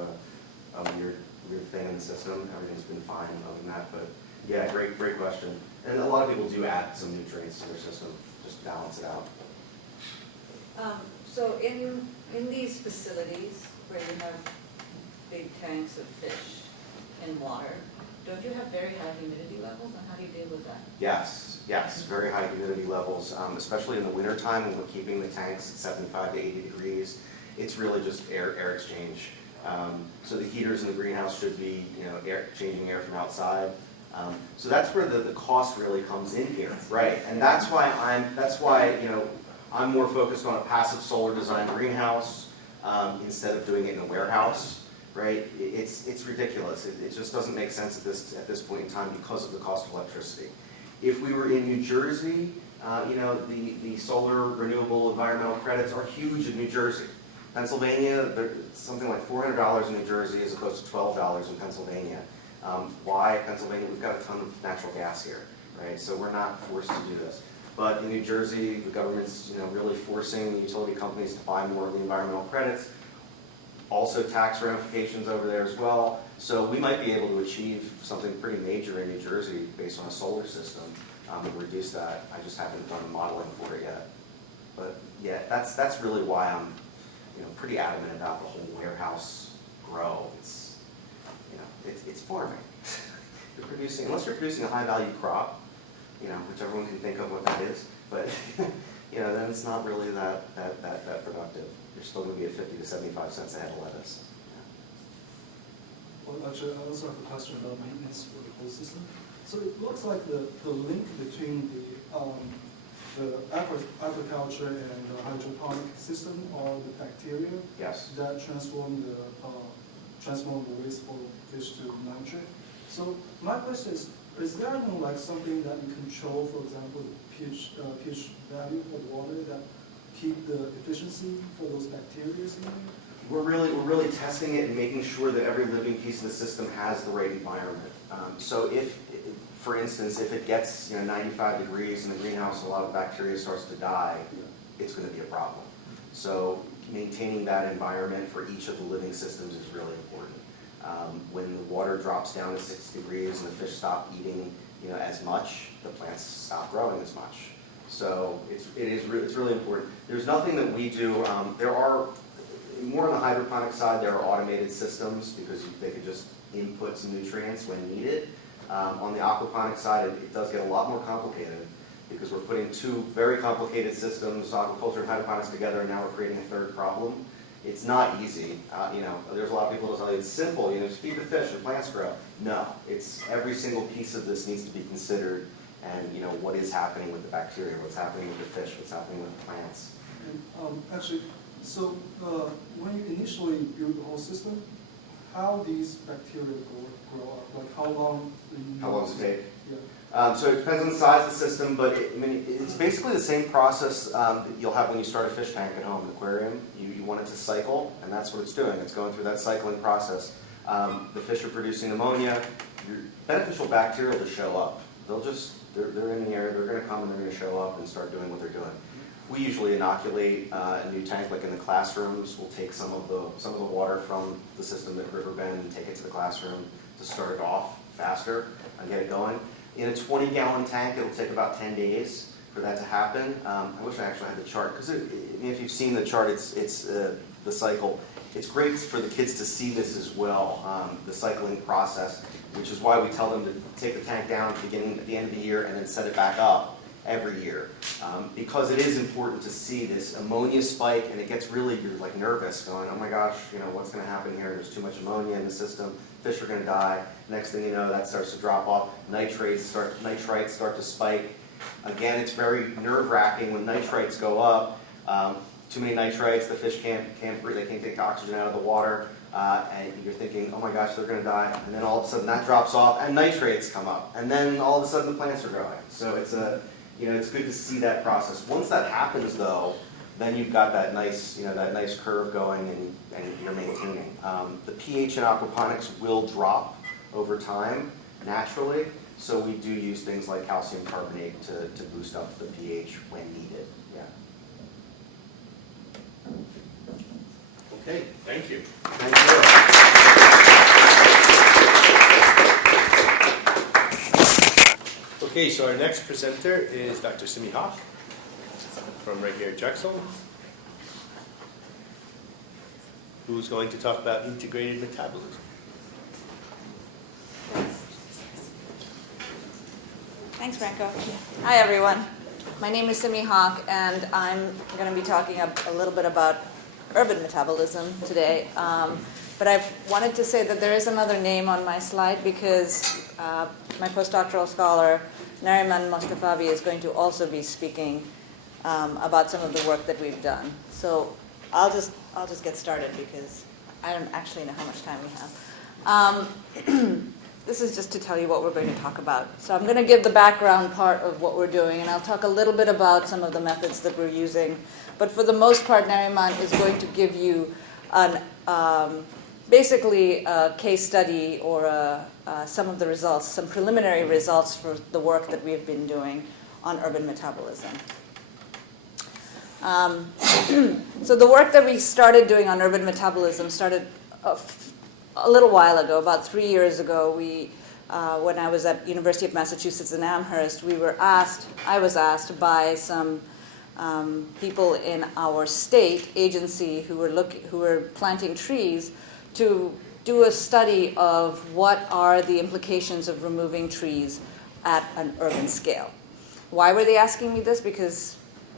a weird thing in the system. Everything's been fine other than that, but yeah, great question. And a lot of people do add some nutrients to their system, just to balance it out. So in these facilities where you have big tanks of fish and water, don't you have very high humidity levels, and how do you deal with that? Yes, very high humidity levels, especially in the wintertime when we're keeping the tanks at 75 to 80 degrees. It's really just air exchange. So the heaters in the greenhouse should be changing air from outside. So that's where the cost really comes in here, right? And that's why I'm more focused on a passive solar design greenhouse instead of doing it in a warehouse. Right? It's ridiculous. It just doesn't make sense at this point in time because of the cost of electricity. If we were in New Jersey, the solar renewable environmental credits are huge in New Jersey. Pennsylvania, something like $400 in New Jersey as opposed to $12 in Pennsylvania. Why Pennsylvania? We've got a ton of natural gas here, right? So we're not forced to do this. But in New Jersey, the government's really forcing the utility companies to buy more of the environmental credits. Also tax ramifications over there as well. So we might be able to achieve something pretty major in New Jersey based on a solar system and reduce that. I just haven't done modeling for it yet. But yeah, that's really why I'm pretty adamant about the whole warehouse grow. It's farming. Unless you're producing a high value crop, which everyone can think of what that is, but then it's not really that productive. You're still going to be at 50 to 75 cents a head of lettuce. Well, actually, I also have a question about maintenance for the whole system. So it looks like the link between the aquaculture and the hydroponic system are the bacteria that transform the waste for fish to nitrate. So my question is there something that you control, for example, the pH value for the water that keep the efficiency for those bacteria in there? We're really testing it and making sure that every living piece of the system has the right environment. So if, for instance, if it gets 95 degrees in the greenhouse, a lot of bacteria starts to die, it's going to be a problem. So maintaining that environment for each of the living systems is really important. When the water drops down to 6 degrees and the fish stop eating as much, the plants stop growing as much. So it's really important. There's nothing that we do. There are, more on the hydroponic side, there are automated systems because they could just input some nutrients when needed. On the aquaponic side, it does get a lot more complicated because we're putting two very complicated systems, aquaculture and hydroponics, together, and now we're creating a third problem. It's not easy. There's a lot of people who tell you it's simple. Just feed the fish and plants grow. No, it's every single piece of this needs to be considered. And what is happening with the bacteria, what's happening with the fish, what's happening with the plants. And actually, so when you initially build the whole system, how these bacteria grow up? Like how long? How long does it take? Yeah. So it depends on the size of the system, but it's basically the same process that you'll have when you start a fish tank at home, an aquarium. You want it to cycle, and that's what it's doing. It's going through that cycling process. The fish are producing ammonia. Your beneficial bacteria will just show up. They're in the area, they're going to come and they're going to show up and start doing what they're doing. We usually inoculate a new tank, like in the classrooms. We'll take some of the water from the system at Riverbend and take it to the classroom to start it off faster and get it going. In a 20-gallon tank, it'll take about 10 days for that to happen. I wish I actually had the chart, because if you've seen the chart, it's the cycle. It's great for the kids to see this as well, the cycling process, which is why we tell them to take the tank down at the end of the year and then set it back up every year. Because it is important to see this ammonia spike, and it gets really, you're like nervous, going, oh my gosh, what's going to happen here? There's too much ammonia in the system. Fish are going to die. Next thing you know, that starts to drop off. Nitrites start to spike. Again, it's very nerve-wracking when nitrites go up. Too many nitrites, the fish can't breathe. They can't take oxygen out of the water, and you're thinking, oh my gosh, they're going to die. And then all of a sudden that drops off, and nitrates come up, and then all of a sudden the plants are growing. So it's it's good to see that process. Once that happens, though, then you've got that nice curve going, and you're maintaining. The pH in aquaponics will drop over time naturally, so we do use things like calcium carbonate to boost up the pH when needed. Yeah. Okay, thank you. Thank you. Okay, so our next presenter is Dr. Simi Hawk from right here at Drexel, who's going to talk about integrated metabolism. Thanks, Franco. Hi, everyone. My name is Simi Hawk, and I'm going to be talking a little bit about urban metabolism today. But I wanted to say that there is another name on my slide because my postdoctoral scholar, Nariman Mostafavi, is going to also be speaking about some of the work that we've done. So I'll just get started because I don't actually know how much time we have. This is just to tell you what we're going to talk about. So I'm going to give the background part of what we're doing, and I'll talk a little bit about some of the methods that we're using. But for the most part, Nariman is going to give you basically a case study or some of the results, some preliminary results for the work that we've been doing on urban metabolism. So the work that we started doing on urban metabolism started a little while ago, about 3 years ago. When I was at University of Massachusetts in Amherst, I was asked by some people in our state agency who were planting trees to do a study of what are the implications of removing trees at an urban scale. Why were they asking me this? Because,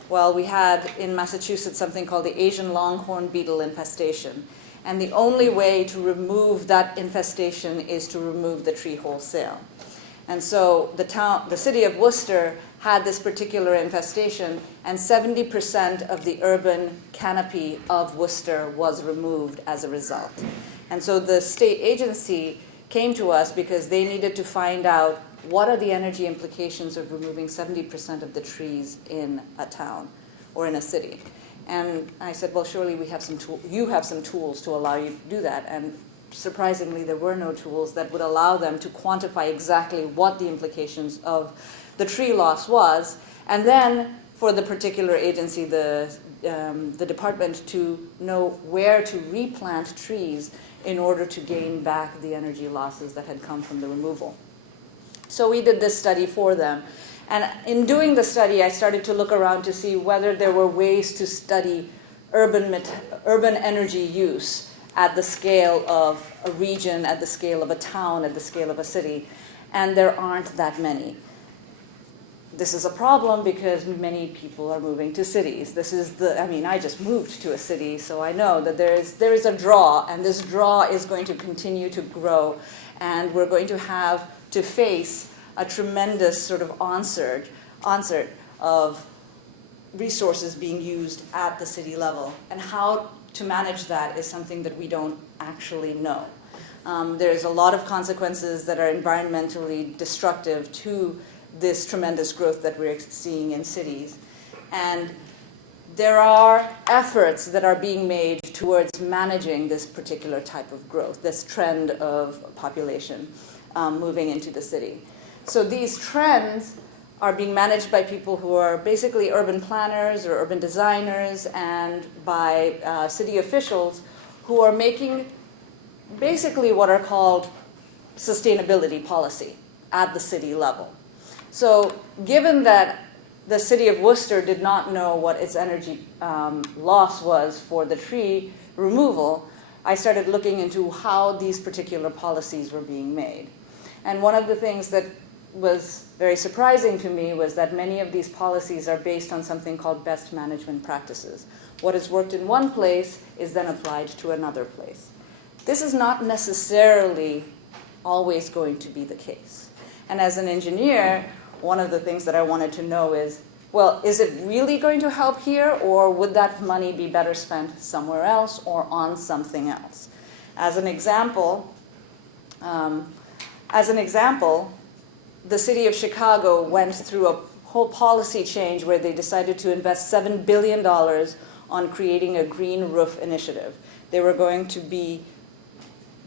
well, we had in Massachusetts something called the Asian longhorn beetle infestation. And the only way to remove that infestation is to remove the tree wholesale. And so the city of Worcester had this particular infestation, and 70% of the urban canopy of Worcester was removed as a result. And so the state agency came to us because they needed to find out what are the energy implications of removing 70% of the trees in a town or in a city. And I said, well, surely you have some tools to allow you to do that. And surprisingly, there were no tools that would allow them to quantify exactly what the implications of the tree loss was. And then for the particular agency, the department, to know where to replant trees in order to gain back the energy losses that had come from the removal. So we did this study for them. And in doing the study, I started to look around to see whether there were ways to study urban energy use at the scale of a region, at the scale of a town, at the scale of a city. And there aren't that many. This is a problem because many people are moving to cities. I just moved to a city, so I know that there is a draw, and this draw is going to continue to grow. And we're going to have to face a tremendous sort of onset of resources being used at the city level. And how to manage that is something that we don't actually know. There's a lot of consequences that are environmentally destructive to this tremendous growth that we're seeing in cities. And there are efforts that are being made towards managing this particular type of growth, this trend of population moving into the city. So these trends are being managed by people who are basically urban planners or urban designers, and by city officials who are making basically what are called sustainability policy at the city level. So given that the city of Worcester did not know what its energy loss was for the tree removal, I started looking into how these particular policies were being made. And one of the things that was very surprising to me was that many of these policies are based on something called best management practices. What has worked in one place is then applied to another place. This is not necessarily always going to be the case. And as an engineer, one of the things that I wanted to know is, well, is it really going to help here, or would that money be better spent somewhere else or on something else? As an example, the city of Chicago went through a whole policy change where they decided to invest $7 billion on creating a green roof initiative. They were going to be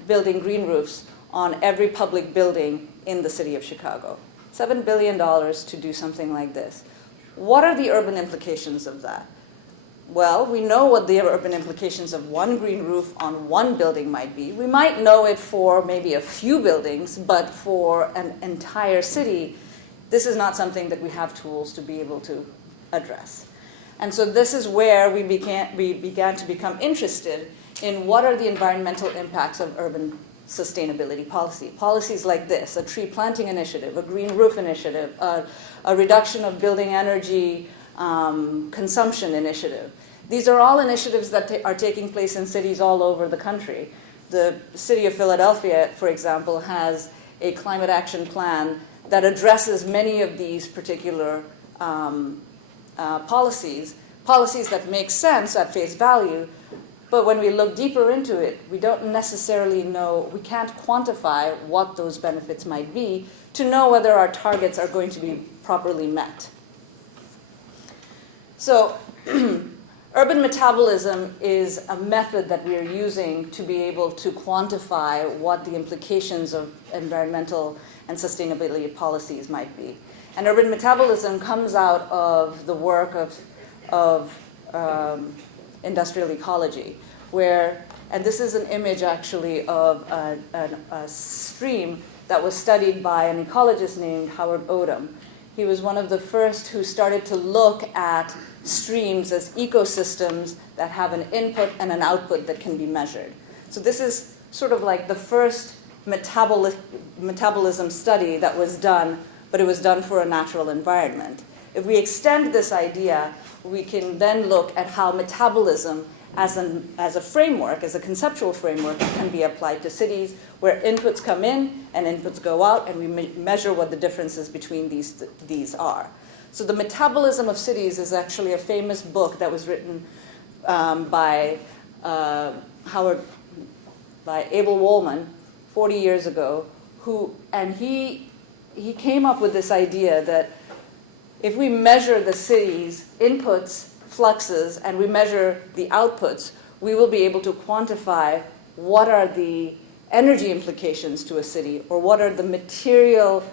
building green roofs on every public building in the city of Chicago. $7 billion to do something like this. What are the urban implications of that? Well, we know what the urban implications of one green roof on one building might be. We might know it for maybe a few buildings, but for an entire city, this is not something that we have tools to be able to address. And so this is where we began to become interested in what are the environmental impacts of urban sustainability policy. Policies like this, a tree planting initiative, a green roof initiative, a reduction of building energy consumption initiative. These are all initiatives that are taking place in cities all over the country. The city of Philadelphia, for example, has a climate action plan that addresses many of these particular policies that make sense at face value, but when we look deeper into it, we don't necessarily know, we can't quantify what those benefits might be to know whether our targets are going to be properly met. So urban metabolism is a method that we are using to be able to quantify what the implications of environmental and sustainability policies might be. And urban metabolism comes out of the work of industrial ecology, where, and this is an image actually of a stream that was studied by an ecologist named Howard Odum. He was one of the first who started to look at streams as ecosystems that have an input and an output that can be measured. So this is sort of like the first metabolism study that was done, but it was done for a natural environment. If we extend this idea, we can then look at how metabolism as a framework, as a conceptual framework, can be applied to cities where inputs come in and inputs go out, and we measure what the differences between these are. So the metabolism of cities is actually a famous book that was written by Abel Wohlman 40 years ago, he came up with this idea that if we measure the city's inputs, fluxes, and we measure the outputs, we will be able to quantify what are the energy implications to a city, or what are the material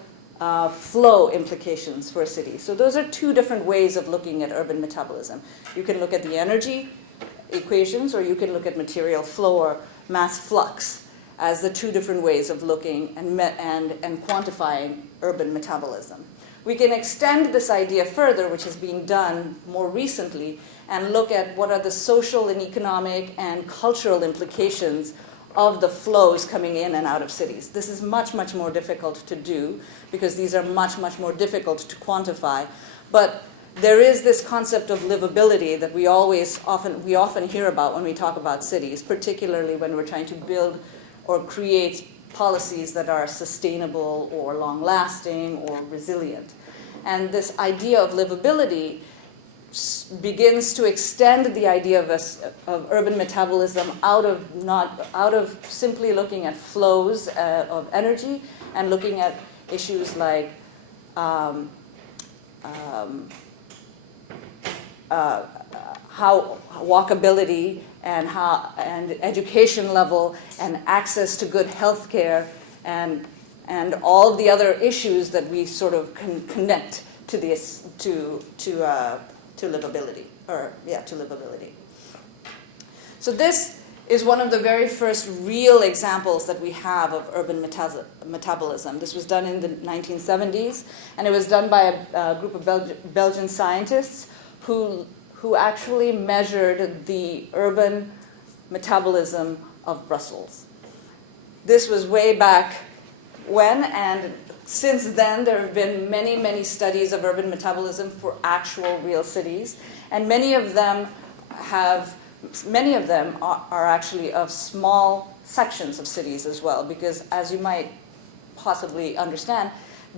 flow implications for a city. So those are two different ways of looking at urban metabolism. You can look at the energy equations, or you can look at material flow or mass flux as the two different ways of looking and quantifying urban metabolism. We can extend this idea further, which is being done more recently, and look at what are the social and economic and cultural implications of the flows coming in and out of cities. This is much, much more difficult to do because these are much, much more difficult to quantify. But there is this concept of livability that we often hear about when we talk about cities, particularly when we're trying to build or create policies that are sustainable or long-lasting or resilient. And this idea of livability begins to extend the idea of urban metabolism out of simply looking at flows of energy and looking at issues like how walkability and education level and access to good health care and all the other issues that we sort of connect to this to livability, to livability. So this is one of the very first real examples that we have of urban metabolism. This was done in the 1970s, and it was done by a group of Belgian scientists who actually measured the urban metabolism of Brussels. This was way back when, and since then there have been many, many studies of urban metabolism for actual real cities, and many of them are actually of small sections of cities as well, because as you might possibly understand,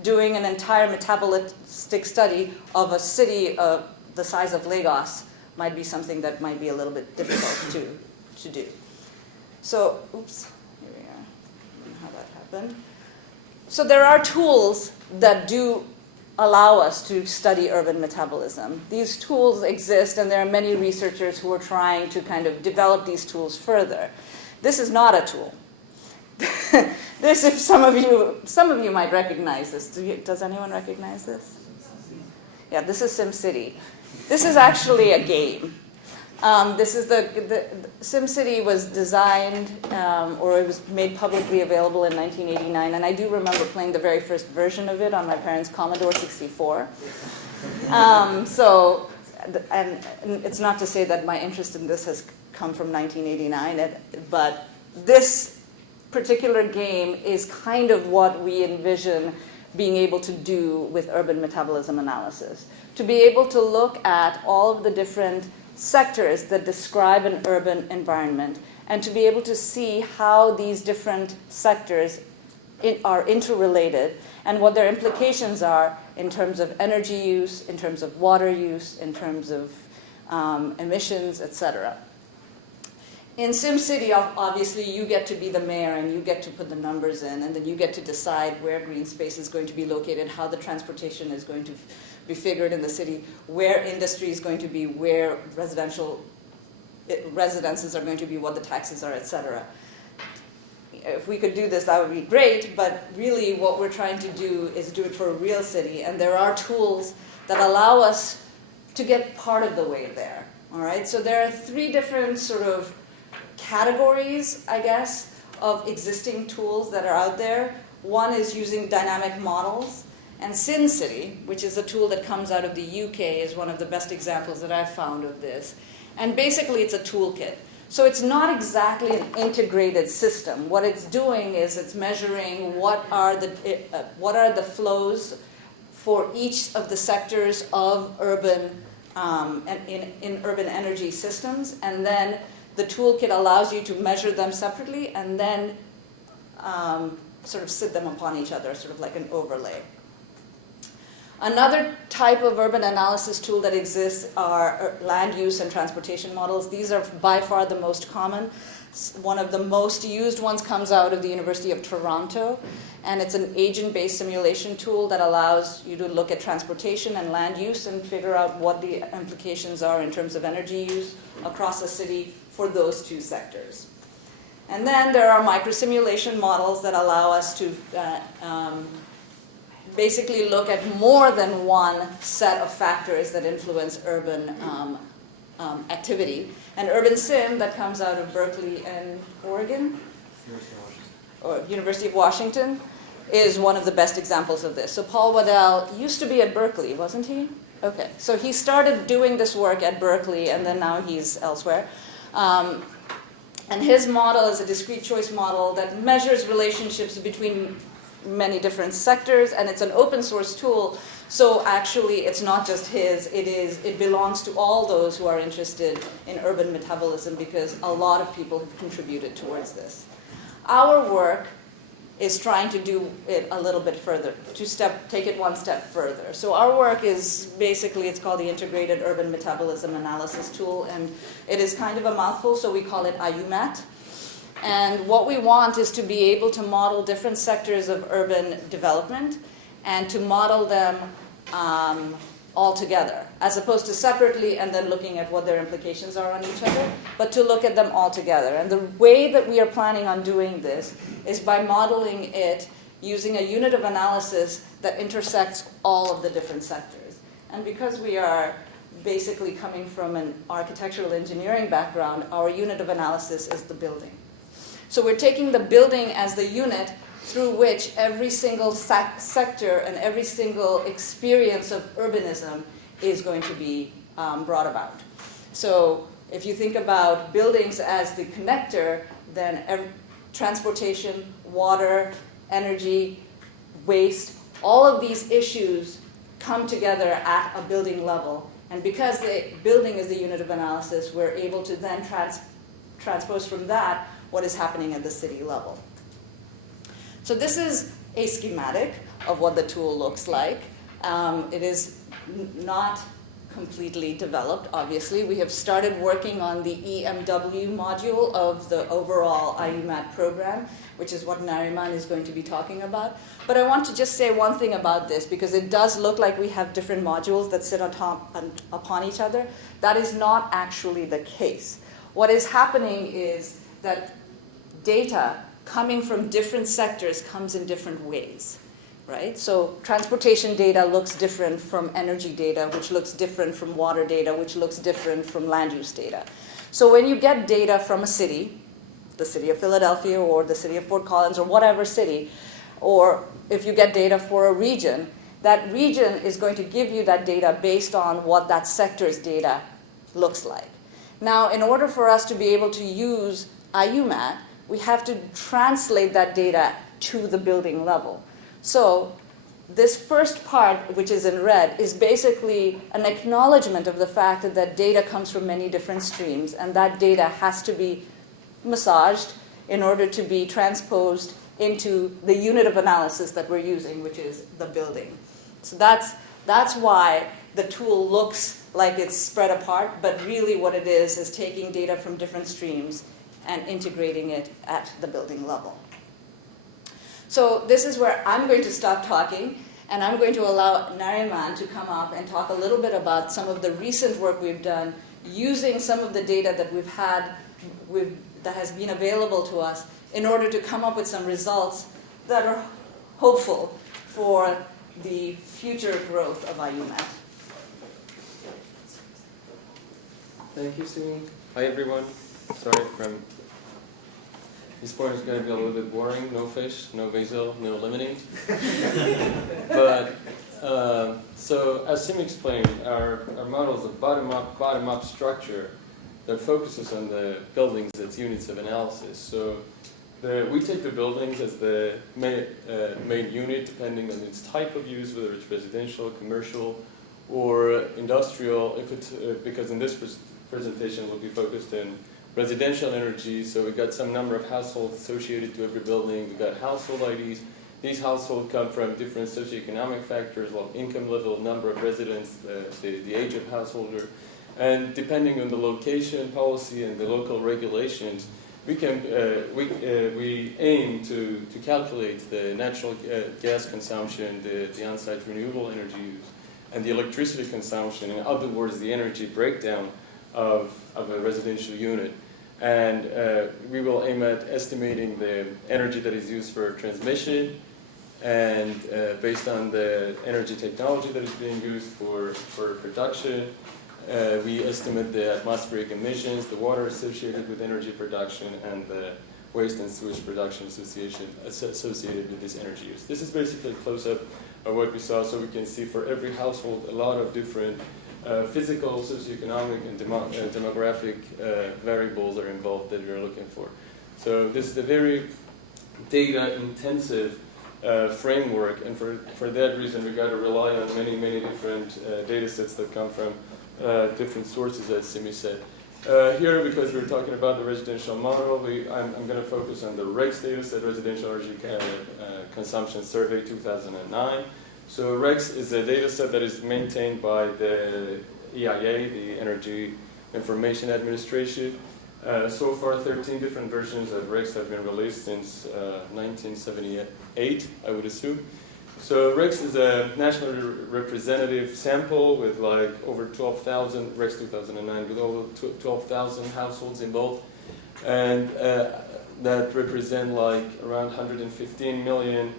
doing an entire metabolistic study of a city of the size of Lagos might be something that might be a little bit difficult to do. So, oops, here we are, how that happened. So there are tools that do allow us to study urban metabolism. These tools exist, and there are many researchers who are trying to kind of develop these tools further. This is not a tool. This, if some of you might recognize this. Does anyone recognize this? Yeah, this is SimCity. This is actually a game. This is the SimCity was designed, or it was made publicly available in 1989, and I do remember playing the very first version of it on my parents' Commodore 64. And it's not to say that my interest in this has come from 1989, but this particular game is kind of what we envision being able to do with urban metabolism analysis. To be able to look at all of the different sectors that describe an urban environment, and to be able to see how these different sectors are interrelated and what their implications are in terms of energy use, in terms of water use, in terms of emissions, etc. In SimCity, obviously, you get to be the mayor and you get to put the numbers in, and then you get to decide where green space is going to be located, how the transportation is going to be figured in the city, where industry is going to be, where residential residences are going to be, what the taxes are, etc. If we could do this, that would be great, but really what we're trying to do is do it for a real city, and there are tools that allow us to get part of the way there. All right, so there are three different sort of categories, I guess, of existing tools that are out there. One is using dynamic models, and SimCity, which is a tool that comes out of the UK, is one of the best examples that I've found of this. And basically it's a toolkit. So it's not exactly an integrated system. What it's doing is it's measuring what are the flows for each of the sectors of urban in urban energy systems, and then the toolkit allows you to measure them separately and then sort of sit them upon each other, sort of like an overlay. Another type of urban analysis tool that exists are land use and transportation models. These are by far the most common. One of the most used ones comes out of the University of Toronto, and it's an agent-based simulation tool that allows you to look at transportation and land use and figure out what the implications are in terms of energy use across a city for those two sectors. And then there are microsimulation models that allow us to basically look at more than one set of factors that influence urban activity. And Urban Sim, that comes out of Berkeley and Oregon, or University of Washington, is one of the best examples of this. So Paul Waddell used to be at Berkeley, wasn't he? Okay, so he started doing this work at Berkeley, and then now he's elsewhere. And his model is a discrete choice model that measures relationships between many different sectors, and it's an open source tool. So actually, it's not just his, it belongs to all those who are interested in urban metabolism, because a lot of people have contributed towards this. Our work is trying to do it a little bit further, take it one step further. So our work is basically, it's called the Integrated Urban Metabolism Analysis Tool, and it is kind of a mouthful, so we call it IUMAT. And what we want is to be able to model different sectors of urban development and to model them all together, as opposed to separately and then looking at what their implications are on each other, but to look at them all together. And the way that we are planning on doing this is by modeling it using a unit of analysis that intersects all of the different sectors. And because we are basically coming from an architectural engineering background, our unit of analysis is the building. So we're taking the building as the unit through which every single sector and every single experience of urbanism is going to be brought about. So if you think about buildings as the connector, then transportation, water, energy, waste, all of these issues come together at a building level. And because the building is the unit of analysis, we're able to then transpose from that what is happening at the city level. So this is a schematic of what the tool looks like. It is not completely developed, obviously. We have started working on the EMW module of the overall IUMAT program, which is what Nariman is going to be talking about. But I want to just say one thing about this, because it does look like we have different modules that sit on top and upon each other. That is not actually the case. What is happening is that data coming from different sectors comes in different ways. Right? So transportation data looks different from energy data, which looks different from water data, which looks different from land use data. So when you get data from a city, the city of Philadelphia or the city of Fort Collins or whatever city, or if you get data for a region, that region is going to give you that data based on what that sector's data looks like. Now, in order for us to be able to use IUMAT, we have to translate that data to the building level. So this first part, which is in red, is basically an acknowledgement of the fact that data comes from many different streams, and that data has to be massaged in order to be transposed into the unit of analysis that we're using, which is the building. So that's why the tool looks like it's spread apart, but really what it is taking data from different streams and integrating it at the building level. So this is where I'm going to stop talking, and I'm going to allow Nariman to come up and talk a little bit about some of the recent work we've done using some of the data that we've had that has been available to us in order to come up with some results that are hopeful for the future growth of IUMAT. Thank you, Sumi. Hi, everyone. Sorry from this point is going to be a little bit boring. No fish, no basil, no lemonade. But so as Sumi explained, our model is a bottom-up structure that focuses on the buildings as units of analysis. So we take the buildings as the main unit, depending on its type of use, whether it's residential, commercial, or industrial. If it's because in this presentation we'll be focused in residential energy, so we've got some number of households associated to every building. We've got household IDs. These households come from different socioeconomic factors, like income level, number of residents, the age of householder. And depending on the location, policy, and the local regulations, we aim to calculate the natural gas consumption, the on-site renewable energy use, and the electricity consumption, in other words, the energy breakdown of a residential unit. And we will aim at estimating the energy that is used for transmission, and based on the energy technology that is being used for production, we estimate the atmospheric emissions, the water associated with energy production, and the waste and sewage production associated with this energy use. This is basically a close-up of what we saw, so we can see for every household a lot of different physical, socioeconomic, and demographic variables are involved that you're looking for. So this is a very data-intensive framework, and for that reason we got to rely on many different data sets that come from different sources, as Simi said. Here, because we're talking about the residential model, I'm going to focus on the REX data set, Residential Energy Consumption Survey 2009. So REX is a data set that is maintained by the EIA, the Energy Information Administration. So far, 13 different versions of REX have been released since 1978, I would assume. So REX is a nationally representative sample with like over 12,000, REX 2009, with over 12,000 households involved. And that represent like around 115 million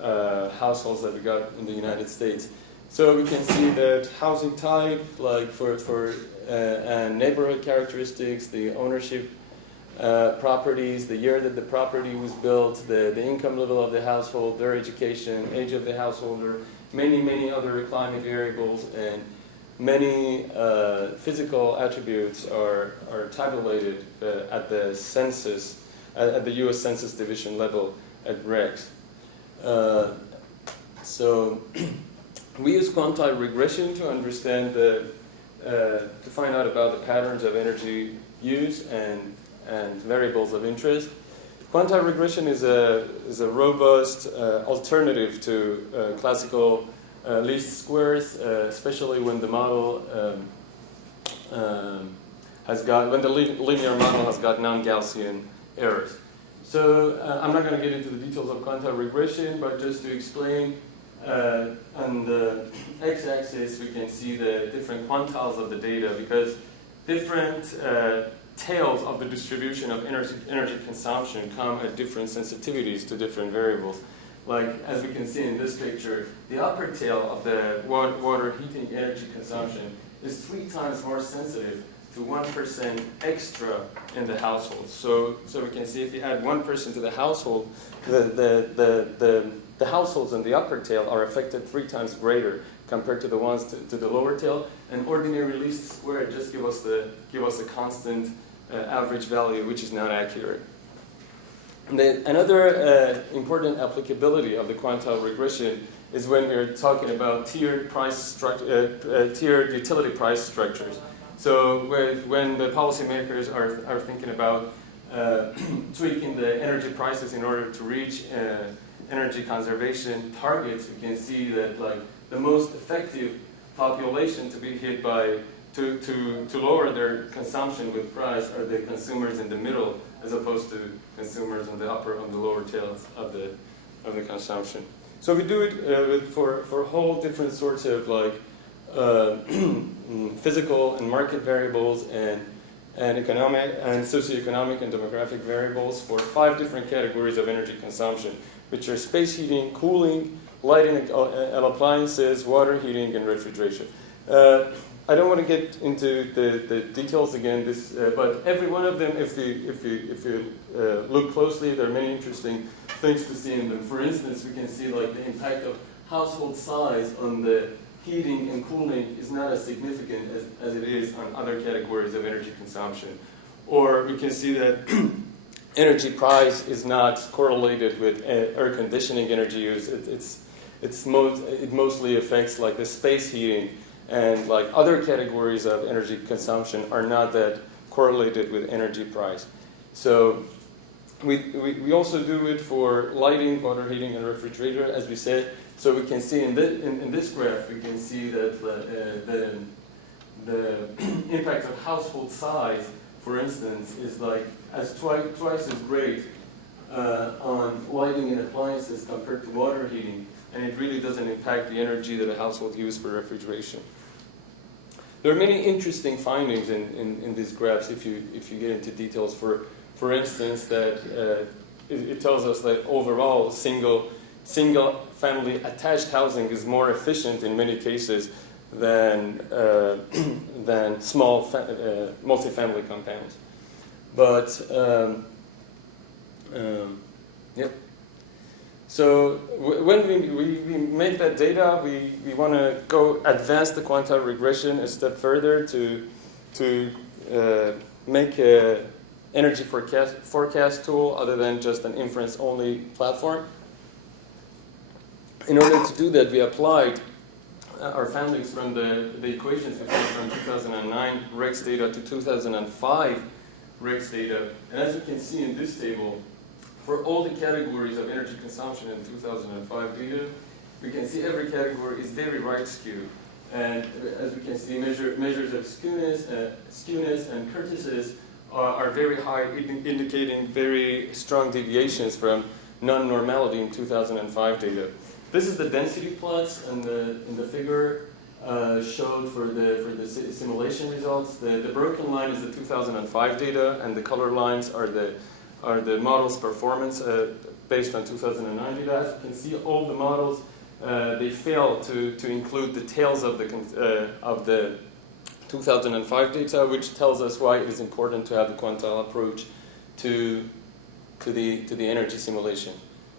households that we got in the United States. So we can see that housing type, like for and neighborhood characteristics, the ownership properties, the year that the property was built, the income level of the household, their education, age of the householder, many other climate variables, and many physical attributes are tabulated at the census, at the U.S. Census Division level at REX. So we use quantile regression to understand to find out about the patterns of energy use and variables of interest. Quantile regression is a robust alternative to classical least squares, especially when the model when the linear model has got non-Gaussian errors. So I'm not going to get into the details of quantile regression, but just to explain, on the x-axis we can see the different quantiles of the data, because different tails of the distribution of energy consumption come at different sensitivities to different variables. Like, as we can see in this picture, the upper tail of the water heating energy consumption is 3 times more sensitive to 1% extra in the household. So we can see if you add 1% to the household, the households in the upper tail are affected 3 times greater compared to the ones to the lower tail. And ordinary least square just give us a constant average value, which is not accurate. Another important applicability of the quantile regression is when we're talking about tiered utility price structures. So when the policymakers are thinking about tweaking the energy prices in order to reach energy conservation targets, we can see that like the most effective population to be hit by to lower their consumption with price are the consumers in the middle, as opposed to consumers on the lower tails of the consumption. So we do it for whole different sorts of like physical and market variables and economic and socioeconomic and demographic variables for 5 different categories of energy consumption, which are space heating, cooling, lighting and appliances, water heating, and refrigeration. I don't want to get into the details again, but every one of them, if you look closely, there are many interesting things to see in them. For instance, we can see like the impact of household size on the heating and cooling is not as significant as it is on other categories of energy consumption. Or we can see that energy price is not correlated with air conditioning energy use. It mostly affects like the space heating, and like other categories of energy consumption are not that correlated with energy price. So we also do it for lighting, water heating, and refrigerator, as we said. So we can see in this graph, we can see that the impact of household size, for instance, is like twice as great on lighting and appliances compared to water heating, and it really doesn't impact the energy that a household uses for refrigeration. There are many interesting findings in these graphs if you get into details. For instance, that it tells us that overall single family attached housing is more efficient in many cases than small multifamily compounds. But yep. So when we make that data, we want to go advance the quantile regression a step further to make a energy forecast tool other than just an inference-only platform. In order to do that, we applied our findings from the equations we found from 2009 REX data to 2005 REX data. And as you can see in this table, for all the categories of energy consumption in 2005 data, we can see every category is very right skewed. And as we can see, measures of skewness and kurtosis are very high, indicating very strong deviations from non-normality in 2005 data. This is the density plots in the figure showed for the simulation results. The broken line is the 2005 data, and the color lines are the model's performance based on 2009 data. As you can see, all the models they fail to include the tails of the 2005 data, which tells us why it is important to have the quantile approach to the energy simulation.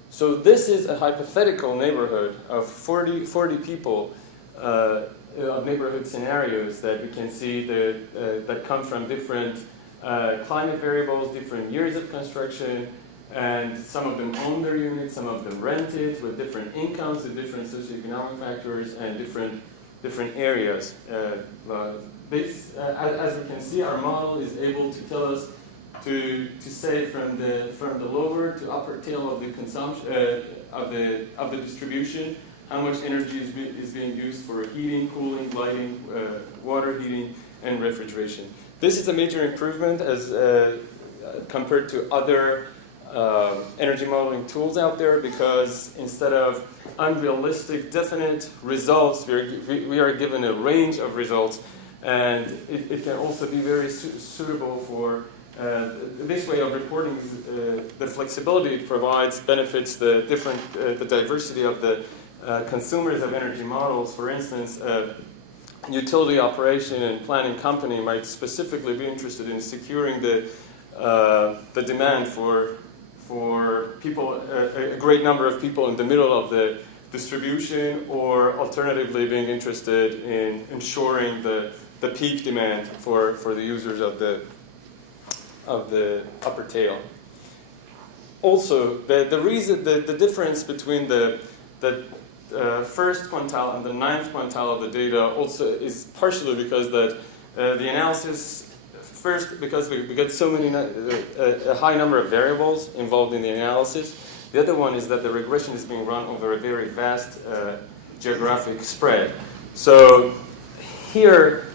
So this is a hypothetical neighborhood of 40 people of neighborhood scenarios that we can see that come from different climate variables, different years of construction, and some of them own their units, some of them rent it, with different incomes, with different socioeconomic factors, and different areas. As we can see, our model is able to tell us to say from the lower to upper tail of the consumption of the distribution, how much energy is being used for heating, cooling, lighting, water heating, and refrigeration. This is a major improvement as compared to other energy modeling tools out there, because instead of unrealistic, definite results, we are given a range of results, and it can also be very suitable for this way of reporting. The flexibility it provides benefits the diversity of the consumers of energy models. For instance, utility operation and planning company might specifically be interested in securing the demand for people, a great number of people in the middle of the distribution, or alternatively being interested in ensuring the peak demand for the users of the upper tail. Also, the difference between the first quintile and the ninth quintile of the data also is partially because that the analysis, first because we get so many a high number of variables involved in the analysis. The other one is that the regression is being run over a very vast geographic spread. So here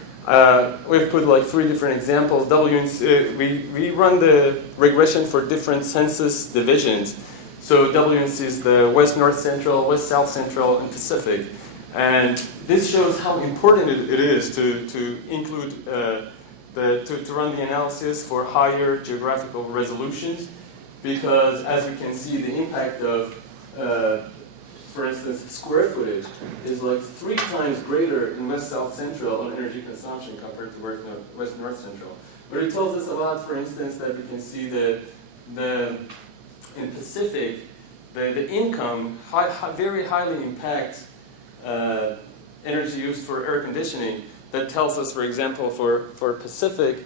we've put like 3 different examples. We run the regression for different census divisions. So WNC is the West North Central, West South Central, and Pacific. And this shows how important it is to include to run the analysis for higher geographical resolutions, because as we can see, the impact of, for instance, square footage is like 3 times greater in West South Central on energy consumption compared to West North Central. But it tells us a lot, for instance, that we can see in Pacific, the income very highly impacts energy used for air conditioning. That tells us, for example, for Pacific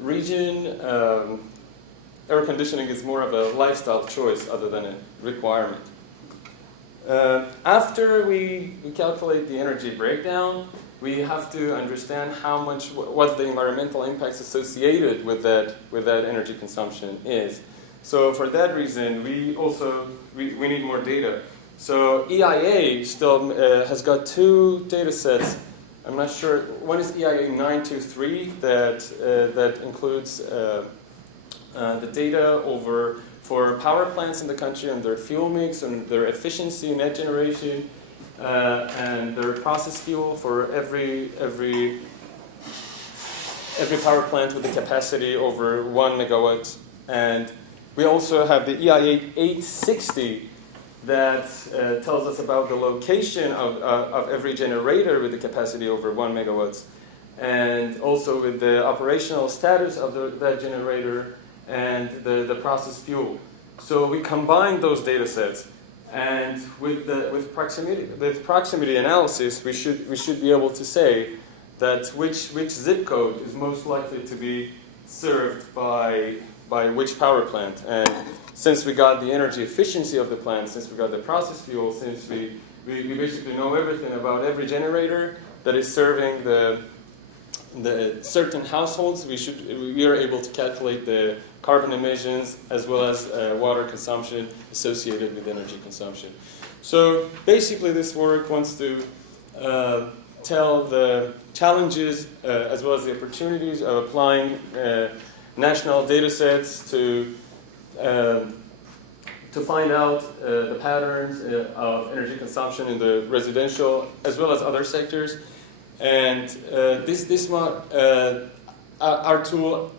region, air conditioning is more of a lifestyle choice other than a requirement. After we calculate the energy breakdown, we have to understand what the environmental impacts associated with that energy consumption is. So for that reason, we need more data. So EIA still has got 2 data sets. I'm not sure. One is EIA 923 that includes the data for power plants in the country and their fuel mix and their efficiency, net generation, and their process fuel for every power plant with a capacity over 1 megawatt. And we also have the EIA 860 that tells us about the location of every generator with the capacity over 1 megawatt, and also with the operational status of that generator and the process fuel. So we combine those data sets, and with proximity analysis, we should be able to say that which zip code is most likely to be served by which power plant. And since we got the energy efficiency of the plant, since we got the process fuel, since we basically know everything about every generator that is serving the certain households, we are able to calculate the carbon emissions as well as water consumption associated with energy consumption. So basically this work wants to tell the challenges as well as the opportunities of applying national data sets to find out the patterns of energy consumption in the residential as well as other sectors. And our tool,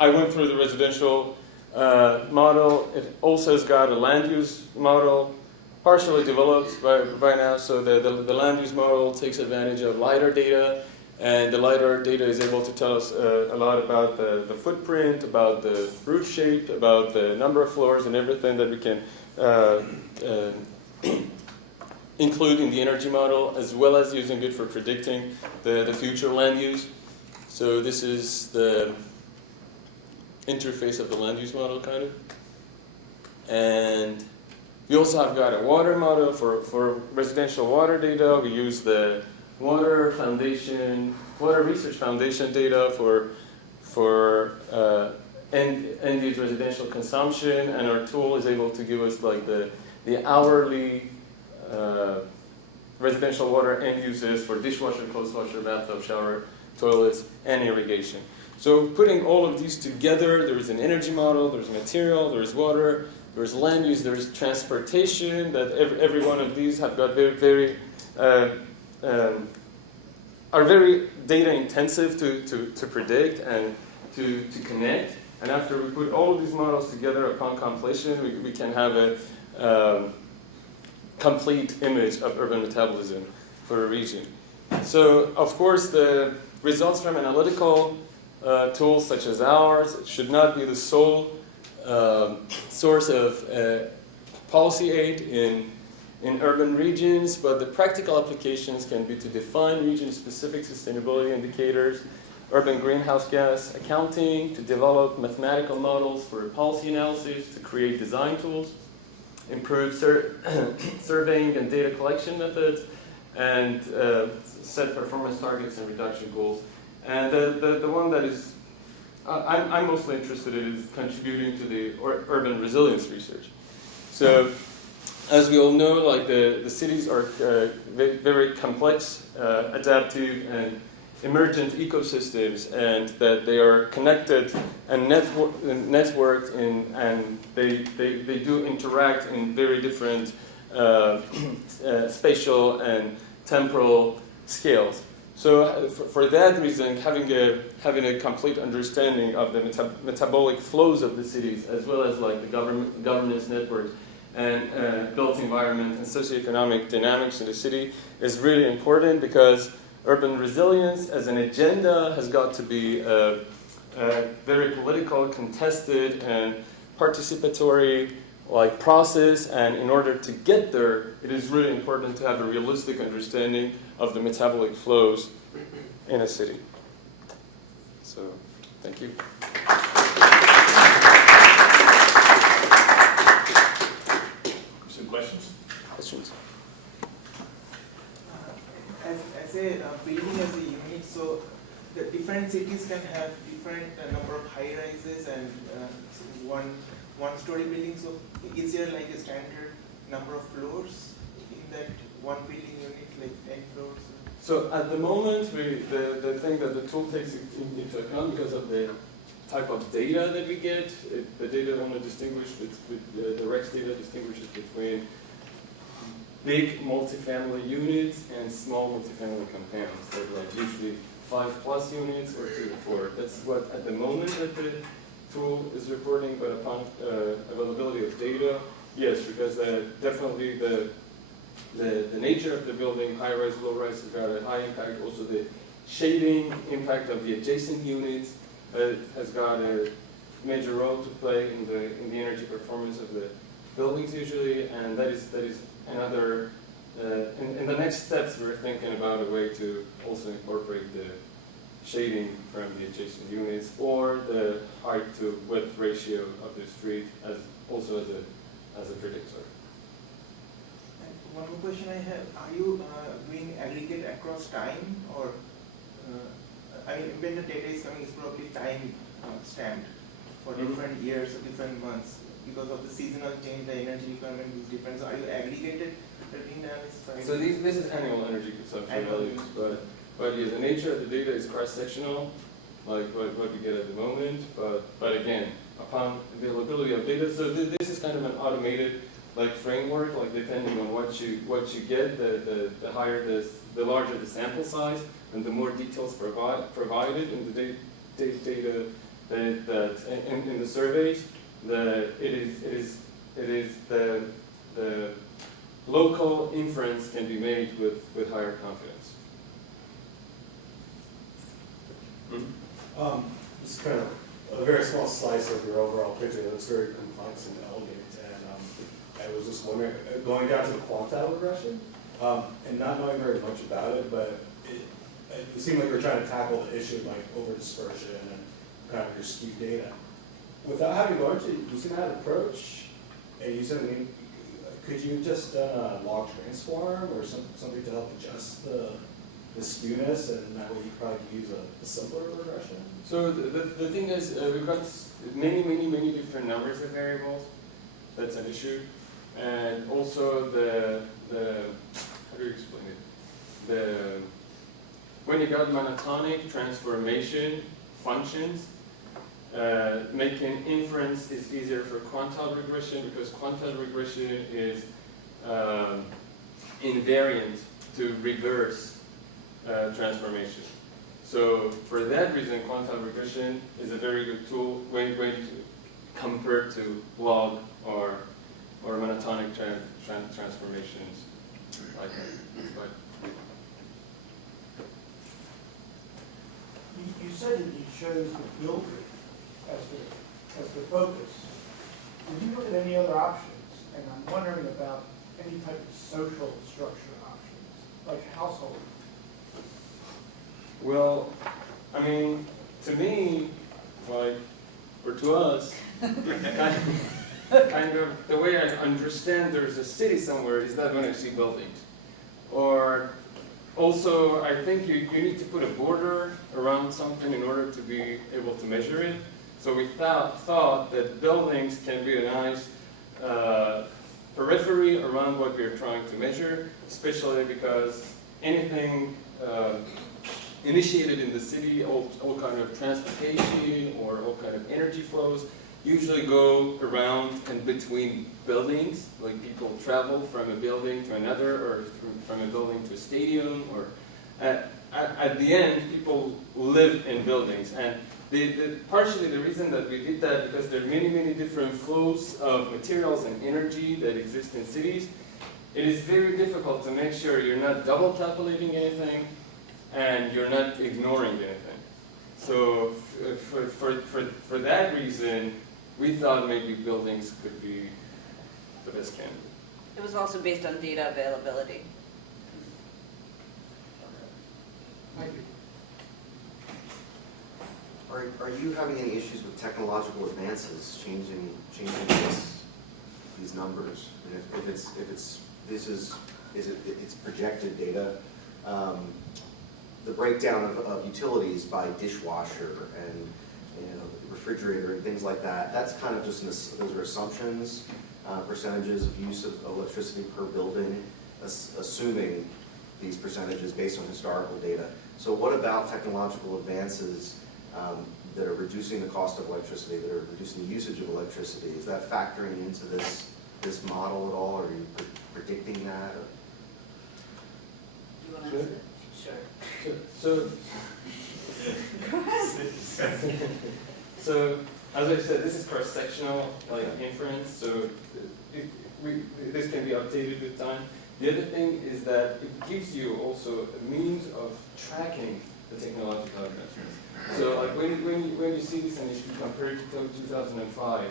I went through the residential model. It also has got a land use model partially developed by now. So the land use model takes advantage of LiDAR data, and the LiDAR data is able to tell us a lot about the footprint, about the roof shape, about the number of floors, and everything that we can include in the energy model, as well as using it for predicting the future land use. So this is the interface of the land use model, kind of. And we also have got a water model for residential water data. We use the Water Research Foundation data for end-use residential consumption, and our tool is able to give us like the hourly residential water end uses for dishwasher, clothes washer, bathtub, shower, toilets, and irrigation. So putting all of these together, there is an energy model, there's material, there's water, there's land use, there's transportation, that every one of these have got very are very data intensive to predict and to connect. And after we put all of these models together upon completion, we can have a complete image of urban metabolism for a region. So, of course, the results from analytical tools such as ours should not be the sole source of policy aid in urban regions, but the practical applications can be to define region-specific sustainability indicators, urban greenhouse gas accounting, to develop mathematical models for policy analysis, to create design tools, improve surveying and data collection methods, and set performance targets and reduction goals. And the one that is I'm mostly interested in is contributing to the urban resilience research. So, as we all know, like the cities are very complex, adaptive, and emergent ecosystems, and that they are connected and networked and they do interact in very different spatial and temporal scales. So for that reason, having a complete understanding of the metabolic flows of the cities, as well as like the governance network and built environment and socioeconomic dynamics in the city is really important, because urban resilience as an agenda has got to be very political, contested, and participatory like process. And in order to get there, it is really important to have a realistic understanding of the metabolic flows in a city. So, thank you. Some questions? Questions? As a building as a unit, so the different cities can have different number of high rises and one-story buildings. So is there like a standard number of floors in that one building unit, like 10 floors? So at the moment, the thing that the tool takes into account, because of the type of data that we get, the data only distinguish the REX data distinguishes between big multifamily units and small multifamily compounds. They're like usually 5+ units or 2 to 4. That's what at the moment that the tool is reporting, but upon availability of data, yes, because definitely the nature of the building, high rise, low rise, has got a high impact. Also the shading impact of the adjacent units has got a major role to play in the energy performance of the buildings usually, and that is another. In the next steps, we're thinking about a way to also incorporate the shading from the adjacent units, or the height to width ratio of the street as a predictor. One more question I have: are you doing aggregate across time, or I mean, when the data is coming, it's probably time stamped for different years or different months because of the seasonal change, the energy requirement is different. So are you aggregated analysis? So this is annual energy consumption values, but yeah, the nature of the data is cross-sectional, like what we get at the moment. But again, upon availability of data, so this is kind of an automated like framework, like depending on what you get, the higher the larger the sample size, and the more details provided in the data that in the surveys, it is the local inference can be made with higher confidence. It's kind of a very small slice of your overall picture. It looks very complex and elegant. And I was just wondering, going down to the quantile regression, and not knowing very much about it, but it seemed like you were trying to tackle the issue of like over dispersion and kind of your skewed data. Without having gone to, you see that approach, And you said, I mean, could you just log transform or something to help adjust the skewness, and that way you probably use a simpler regression? So the thing is, we've got many different numbers of variables. That's an issue. And also the how do you explain it? When you got monotonic transformation functions, making inference is easier for quantile regression, because quantile regression is invariant to reverse transformation. So for that reason, quantile regression is a very good tool when compared to log or monotonic transformations like that. But you said that you chose the builder as the focus. Did you look at any other options? And I'm wondering about any type of social structure options, like household. well, I mean, to me, like, or to us, kind of the way I understand there's a city somewhere is not when I see buildings. Or also, I think you need to put a border around something in order to be able to measure it. So we thought that buildings can be a nice periphery around what we're trying to measure, especially because anything initiated in the city, all kind of transportation or all kind of energy flows, usually go around and between buildings, like people travel from a building to another, or from a building to a stadium, or at the end, people live in buildings. And partially the reason that we did that, because there are many different flows of materials and energy that exist in cities. It is very difficult to make sure you're not double calculating anything and you're not ignoring anything. So for that reason, we thought maybe buildings could be the best candidate. It was also based on data availability. Thank you. Are you having any issues with technological advances changing these numbers? And if it's projected data, the breakdown of utilities by dishwasher and refrigerator and things like that, that's kind of just those are assumptions, percentages of use of electricity per building, assuming these percentages based on historical data. So what about technological advances that are reducing the cost of electricity, that are reducing the usage of electricity? Is that factoring into this model at all? Are you predicting that? Or? Do you want to answer that? So, so as I said, this is cross-sectional inference, so this can be updated with time. The other thing is that it gives you also a means of tracking the technological advancements. So like when you see this and you compare it to 2005,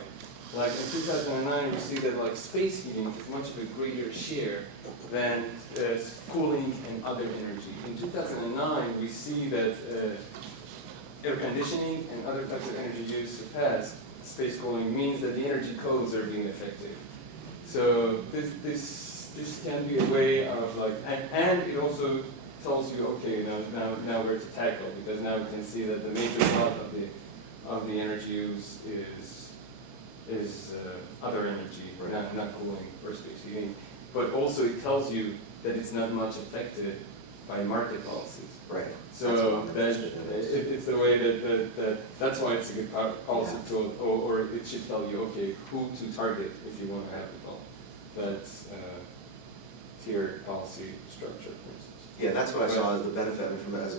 like in 2009 you see that like space heating is much of a greater share than cooling and other energy. In 2009 we see that air conditioning and other types of energy use surpass space cooling, means that the energy codes are being affected. So this can be a way of like, and it also tells you, okay, now where to tackle, because now we can see that the major part of the energy use is other energy, right. not cooling or space heating. But also it tells you that it's not much affected by market policies. Right. So it's the way that's why it's a good policy tool, or it should tell you, okay, who to target if you want to have it all. That's tiered policy structure, for instance. Yeah, that's what I saw as the benefit from a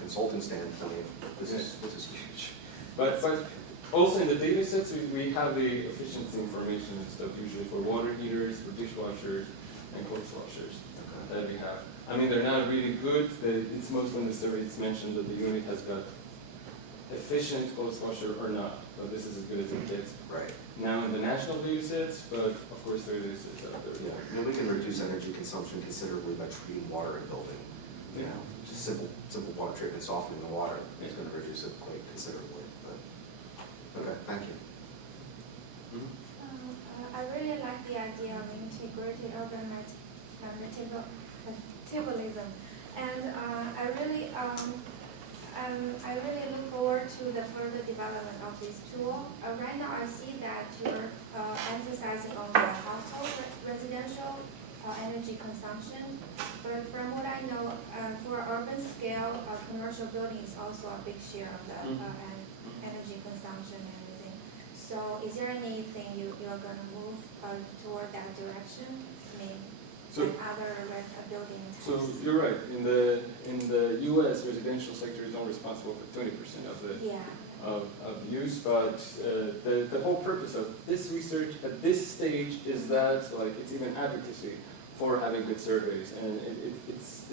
consulting standpoint. This is huge. But also in the data sets, we have the efficiency information and stuff, usually for water heaters, for dishwashers, and clothes washers that we have. I mean, they're not really good. It's mostly in the survey it's mentioned that the unit has got efficient clothes washer or not. But this is as good as it gets. Right. Now in the national data sets, but of course there are data sets out there. Yeah. I mean, we can reduce energy consumption considerably by treating water in a building. You know, just simple water treatment, softening the water is going to reduce it quite considerably. But, okay, thank you. I I really like the idea of integrated urban metabolism, and I really look forward to the further development of this tool. Right now, I see that you're emphasizing on the household residential energy consumption, but from what I know, for urban scale, commercial building is also a big share of the energy consumption and everything. So is there anything you're going to move toward that direction? I mean, So- like other building types? So you're right. In the U.S., residential sector is only responsible for 20% of the Yeah. of use, but the whole purpose of this research at this stage is that it's even advocacy for having good surveys, and it's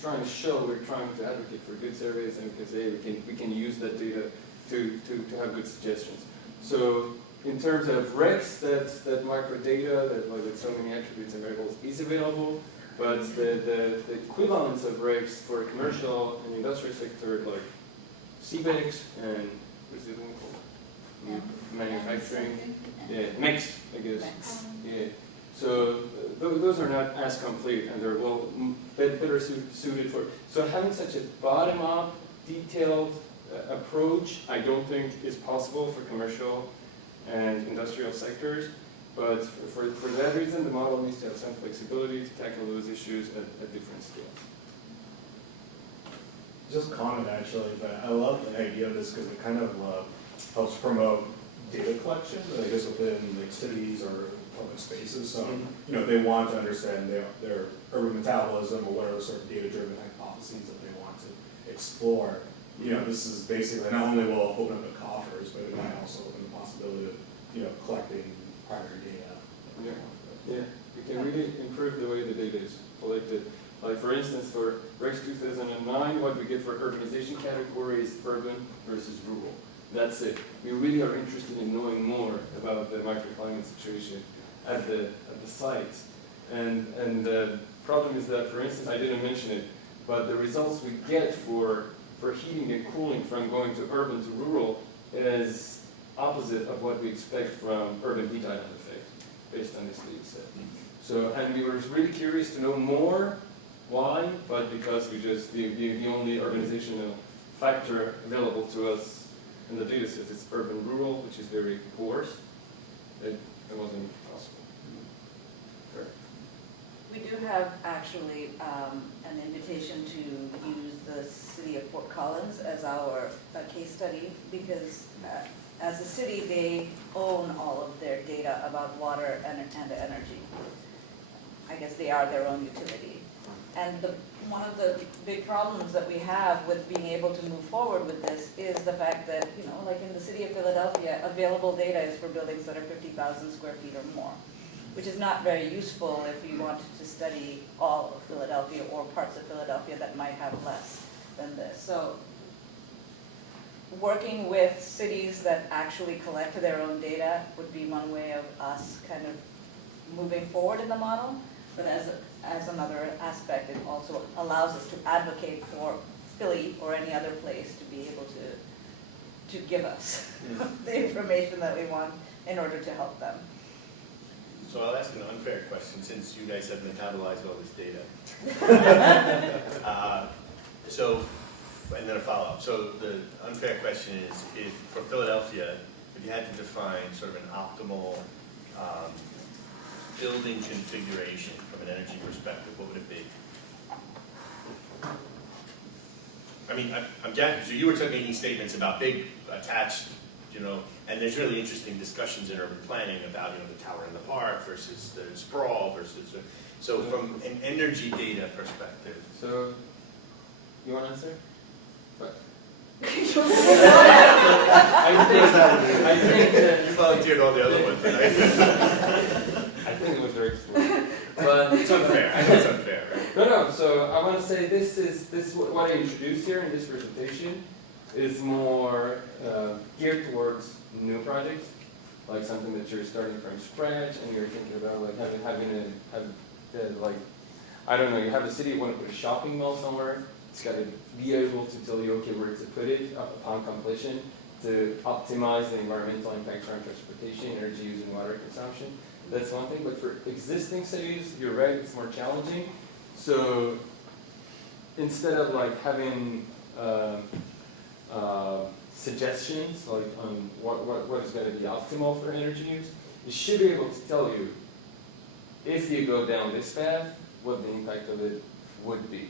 trying to show we're trying to advocate for good surveys, and we can say we can use that data to have good suggestions. So in terms of recs, that micro data that so many attributes and variables is available, but the equivalence of recs for commercial and industrial sector like CBEX and what's the other one called? Manufacturing. Yeah, mixed, I guess. Yeah. So those are not as complete, and they're better suited for. So having such a bottom-up, detailed approach, I don't think is possible for commercial and industrial sectors. But for that reason, the model needs to have some flexibility to tackle those issues at different scales. Just comment actually, but I love the idea of this because it kind of helps promote data collection, I guess within like cities or public spaces. So if they want to understand their urban metabolism or whatever sort of data-driven hypotheses that they want to explore, this is basically not only will open up the coffers, but it might also open the possibility of collecting primary data. Yeah, we can really improve the way the data is collected. Like for instance, for Rex 2009, what we get for urbanization category is urban versus rural. That's it. We really are interested in knowing more about the microclimate situation at the sites. And the problem is that, for instance, I didn't mention it, but the results we get for heating and cooling from going to urban to rural is opposite of what we expect from urban heat island effect, based on this data set. So, and we were really curious to know more. Why? But because we just, the only organizational factor available to us in the data set is urban-rural, which is very porous. It wasn't possible. Correct. We do have actually an invitation to use the city of Fort Collins as our case study because as a city, they own all of their data about water and energy. I guess they are their own utility. And one of the big problems that we have with being able to move forward with this is the fact that, like in the city of Philadelphia, available data is for buildings that are 50,000 square feet or more, which is not very useful if you wanted to study all of Philadelphia or parts of Philadelphia that might have less than this. So working with cities that actually collect their own data would be one way of us kind of moving forward in the model. But as another aspect, it also allows us to advocate for Philly or any other place to be able to give us the information that we want in order to help them. So I'll ask an unfair question since you guys have metabolized all this data. And then a follow-up. So the unfair question is, if for Philadelphia, if you had to define sort of an optimal building configuration from an energy perspective, what would it be? I mean, I'm gathering, so you were making statements about big attached, and there's really interesting discussions in urban planning about, the tower in the park versus the sprawl versus, so from an energy data perspective. So, you want to answer? I think You volunteered all the other ones, right? I think it was very clear. But it's unfair. I know it's unfair, right? No. So I want to say this what I introduced here in this presentation is more geared towards new projects, like something that you're starting from scratch and you're thinking about like I don't know, you have a city, you want to put a shopping mall somewhere. It's got to be able to tell you, okay, where to put it upon completion to optimize the environmental impacts around transportation, energy use, and water consumption. That's one thing, but for existing cities, you're right, it's more challenging. So instead of like having suggestions like on what is going to be optimal for energy use, you should be able to tell you if you go down this path, what the impact of it would be.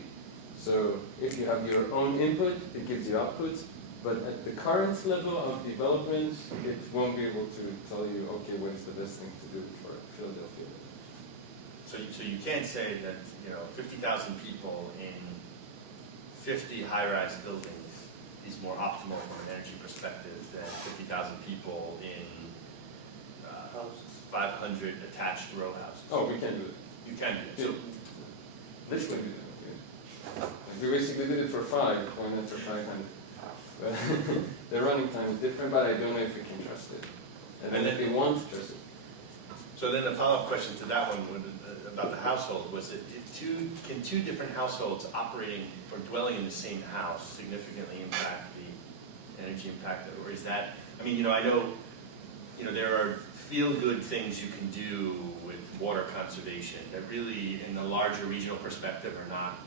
So if you have your own input, it gives you outputs, but at the current level of development, it won't be able to tell you, okay, what is the best thing to do for Philadelphia. So you can't say that, 50,000 people in 50 high-rise buildings is more optimal from an energy perspective than 50,000 people in 500 attached row houses. Oh, we can do it. You can do it. So, This way we do it. We basically did it for 5, why not for 500? The running time is different, but I don't know if we can trust it. And then if we want to trust it. So then the follow-up question to that one about the household was that can two different households operating or dwelling in the same house significantly impact the energy impact, or is that? I mean, I know, there are feel-good things you can do with water conservation that really, in the larger regional perspective, are not.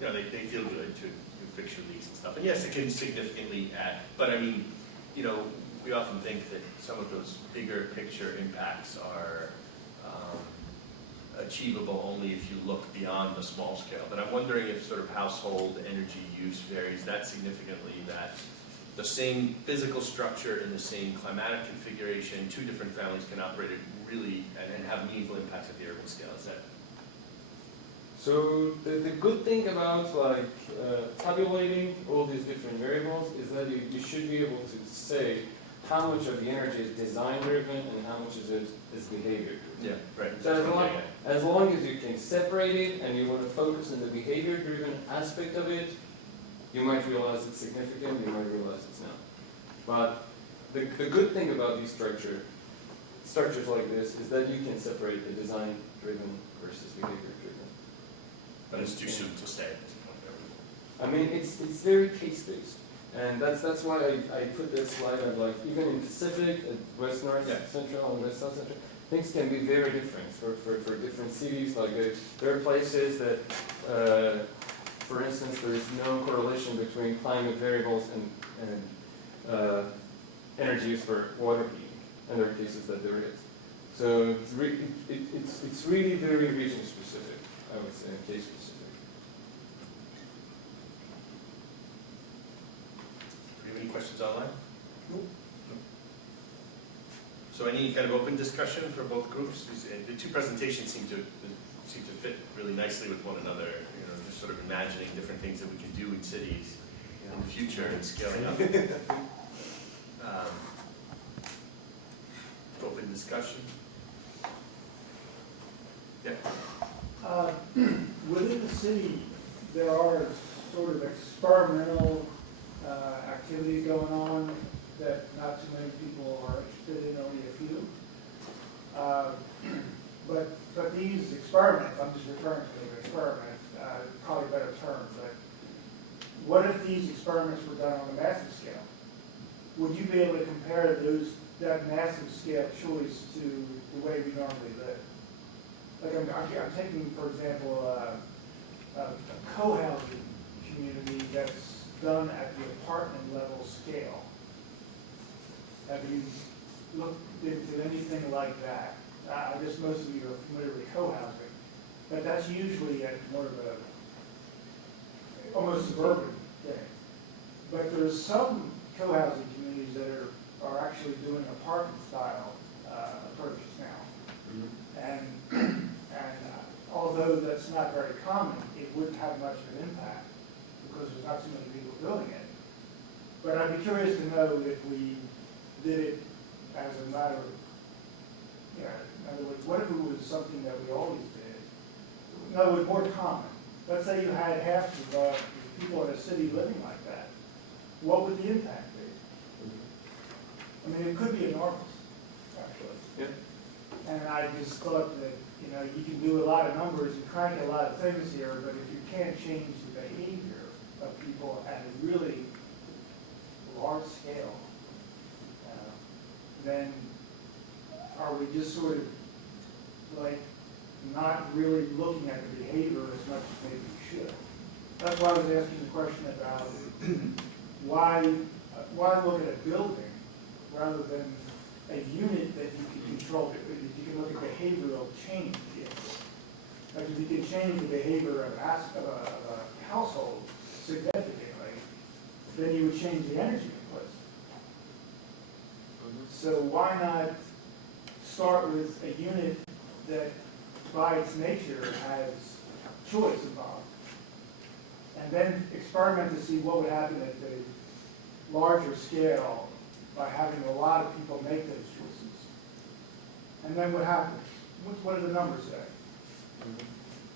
They feel good to fix your leaks and stuff. And yes, it can significantly add. But I mean, we often think that some of those bigger picture impacts are achievable only if you look beyond the small scale. But I'm wondering if sort of household energy use varies that significantly, that the same physical structure in the same climatic configuration, two different families can operate it really and have meaningful impacts at the urban scale. Is that? So the good thing about tabulating all these different variables is that you should be able to say how much of the energy is design driven and how much is behavior driven. Yeah, right. So as long as you can separate it and you want to focus on the behavior driven aspect of it, you might realize it's significant, you might realize it's not. But the good thing about these structures like this is that you can separate the design driven versus behavior driven. But it's too soon to say at this point. I mean, it's very case-based. And that's why I put that slide of like, even in Pacific, West North Central and West South Central, things can be very different for different cities. Like there are places that, for instance, there is no correlation between climate variables and energy use for water heating. And there are cases that there is. So it's really very region specific, I would say, and case specific. Any questions online? Nope. So any kind of open discussion for both groups? The two presentations seem to fit really nicely with one another. Just sort of imagining different things that we can do in cities in the future and scaling up. Open discussion. Yeah. Within the city, there are sort of experimental activities going on that not too many people are interested in, only a few. But these experiments, I'm just referring to them experiments, probably a better term, but what if these experiments were done on a massive scale? Would you be able to compare that massive scale choice to the way we normally live? Like I'm taking, for example, a co-housing community that's done at the apartment level scale. Have you looked into anything like that? I guess most of you are familiar with co-housing, but that's usually at more of a almost suburban thing. But there's some co-housing communities that are actually doing apartment style approaches now. Mm-hmm. And although that's not very common, it wouldn't have much of an impact because there's not too many people doing it. But I'd be curious to know if we did it as a matter of, in other words, what if it was something that we always did? In other words, more common. Let's say you had half of the people in a city living like that. What would the impact be? I mean, it could be enormous, actually. Yeah. And I just thought that, you can do a lot of numbers and crank a lot of things here, but if you can't change the behavior of people at a really large scale, then are we just sort of like not really looking at the behavior as much as maybe we should. That's why I was asking the question about why look at a building rather than a unit that you can control, you can look at behavioral change. Like if you can change the behavior of a household significantly, then you would change the energy inputs. So why not start with a unit that by its nature has choice involved, and then experiment to see what would happen at the larger scale by having a lot of people make those choices. And then what happens? What do the numbers say?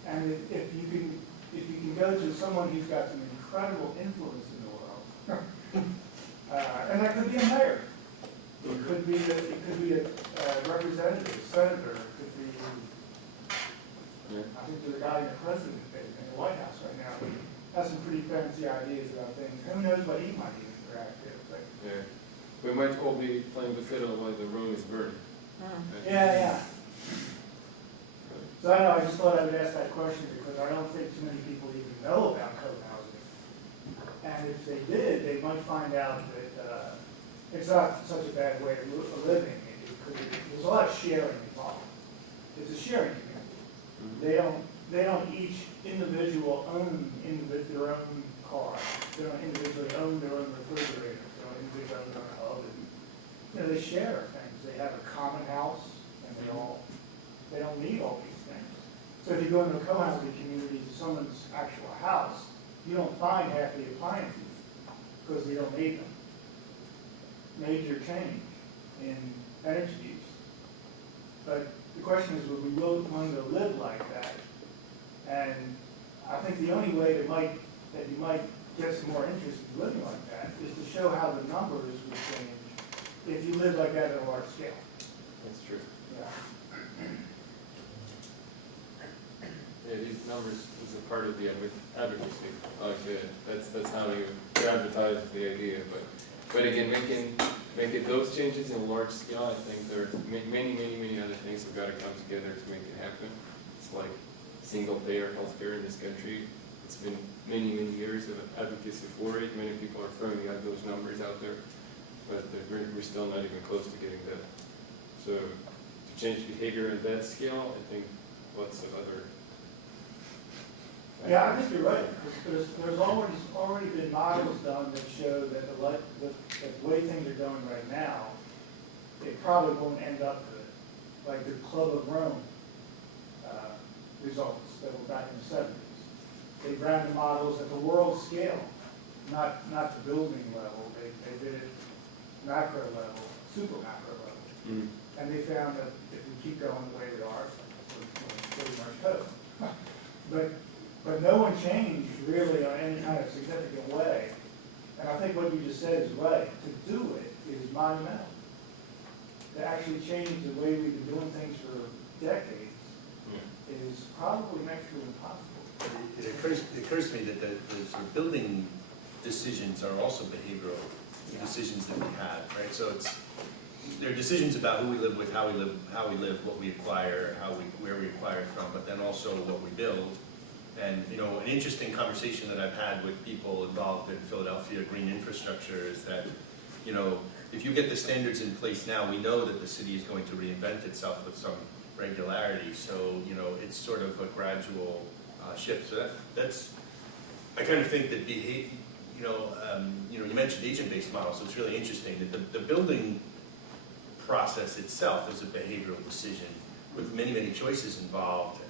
And if you can go to someone who's got some incredible influence in the world, and that could be a mayor, it could be a representative, a senator, it could be, I think there's a guy in the president in the White House right now who has some pretty fancy ideas about things. Who knows what he might even interact with? But Yeah. We might all be playing the fiddle while the room is burning. yeah. So I don't know, I just thought I would ask that question because I don't think too many people even know about co-housing. And if they did, they might find out that it's not such a bad way of living. There's a lot of sharing involved. It's a sharing community. They don't each individual own their own car. They don't individually own their own refrigerator. They don't individually own their own oven. You know, they share things. They have a common house, and they don't need all these things. So if you go into a co-housing community to someone's actual house, you don't find half the appliances because they don't need them. Major change in energy use. But the question is, would we willing to live like that? And I think the only way that you might get some more interest in living like that is to show how the numbers would change if you live like that at a large scale. That's true. Yeah. Yeah, these numbers is a part of the advocacy. That's how you advertise the idea. But again, making those changes in a large scale, I think there's many other things have got to come together to make it happen. It's like single-payer healthcare in this country. It's been many years of advocacy for it. Many people are throwing out those numbers out there, but we're still not even close to getting that. So to change behavior at that scale, I think lots of other. Yeah, I think you're right. There's already been models done that show that the way things are going right now, it probably won't end up good. Like the Club of Rome results that were back in the 70s. They ran the models at the world scale, not the building level. They did it macro level, super macro level. Mm-hmm. And they found that if we keep going the way we are, we're pretty much code. But no one changed really on any kind of significant way. And I think what you just said is right. To do it is monumental. To actually change the way we've been doing things for decades is probably next to impossible. It occurs to me that the sort of building decisions are also behavioral decisions that we have, right? So there are decisions about who we live with, how we live, what we acquire, where we acquire it from, but then also what we build. And an interesting conversation that I've had with people involved in Philadelphia green infrastructure is that, if you get the standards in place now, we know that the city is going to reinvent itself with some regularity. So, it's sort of a gradual shift. So that's, I kind of think that you mentioned agent-based models, so it's really interesting that the building process itself is a behavioral decision with many choices involved.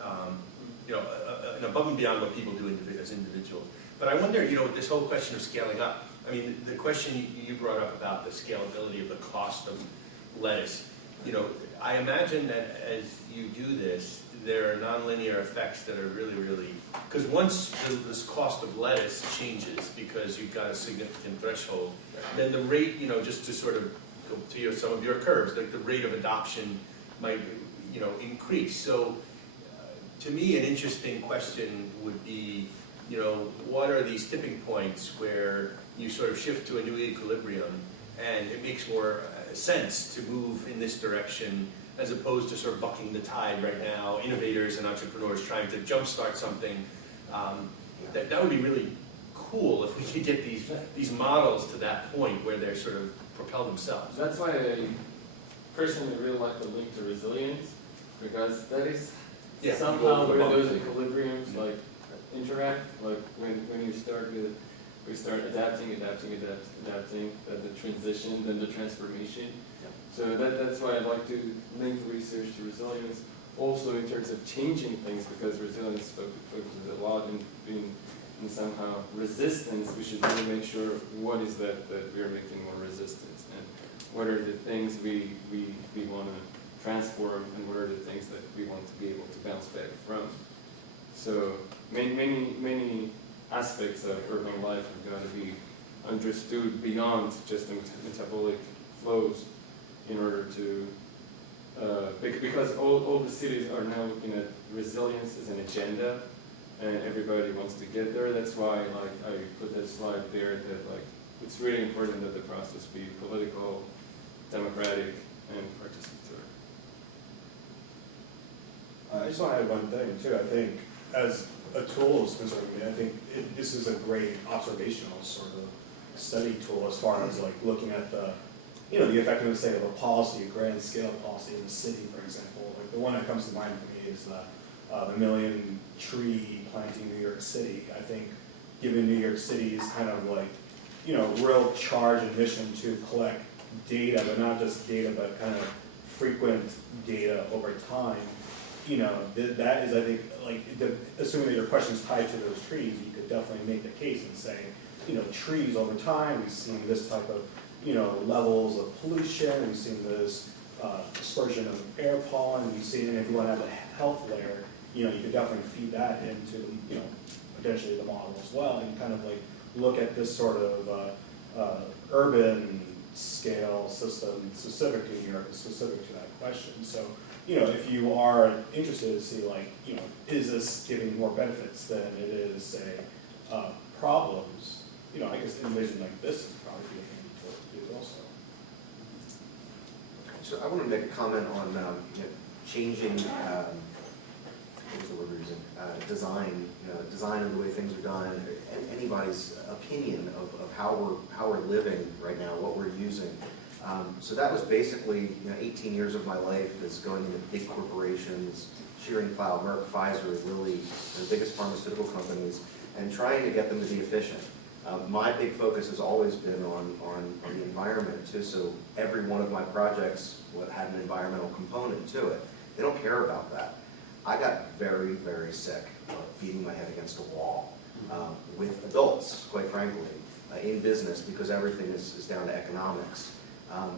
And above and beyond what people do as individuals. But I wonder, with this whole question of scaling up, I mean, the question you brought up about the scalability of the cost of lettuce, I imagine that as you do this, there are nonlinear effects that are really, because once this cost of lettuce changes because you've got a significant threshold, then the rate, just to sort of go to some of your curves, like the rate of adoption might, increase. So, to me, an interesting question would be, what are these tipping points where you sort of shift to a new equilibrium and it makes more sense to move in this direction as opposed to sort of bucking the tide right now, innovators and entrepreneurs trying to jumpstart something. That would be really cool if we could get these models to that point where they're sort of propel themselves. That's why I personally really like the link to resilience, because that is somehow where those equilibriums like interact, like when you start with, we start adapting, then the transition, then the transformation. So that's why I like to link research to resilience, also in terms of changing things, because resilience focuses a lot in being in somehow resistance. We should really make sure what is that we are making more resistance, and what are the things we want to transform, and what are the things that we want to be able to bounce back from. So many aspects of urban life have got to be understood beyond just the metabolic flows in order to, because all the cities are now looking at resilience as an agenda, and everybody wants to get there. That's why I put that slide there, that it's really important that the process be political, democratic, and participatory. I just want to add one thing too. I think as a tool is concerned, I think this is a great observational sort of study tool as far as looking at the effectiveness, say, of a policy, a grand scale policy in the city, for example. The one that comes to mind for me is the million tree planting New York City. I think given New York City's kind of real charge and mission to collect data, but not just data, but kind of frequent data over time, that is, I think, assuming that your question is tied to those trees, you could definitely make the case and say, trees over time, we've seen this type of, levels of pollution, we've seen this dispersion of air pollen, we've seen, and if you want to have a health layer, you could definitely feed that into, potentially the model as well, and kind of look at this sort of urban scale system specific to New York, specific to that question. So, if you are interested to see, is this giving more benefits than it is, say, problems, I guess envision this is probably the thing to do also. So I want to make a comment on changing, what was the word we're using, design of the way things are done, and anybody's opinion of how we're living right now, what we're using. So that was basically 18 years of my life is going into big corporations, Schering-Plough, Merck, Pfizer, Lilly, the biggest pharmaceutical companies, and trying to get them to be efficient. My big focus has always been on the environment too, so every one of my projects had an environmental component to it. They don't care about that. I got very, very sick of beating my head against a wall with adults, quite frankly, in business, because everything is down to economics.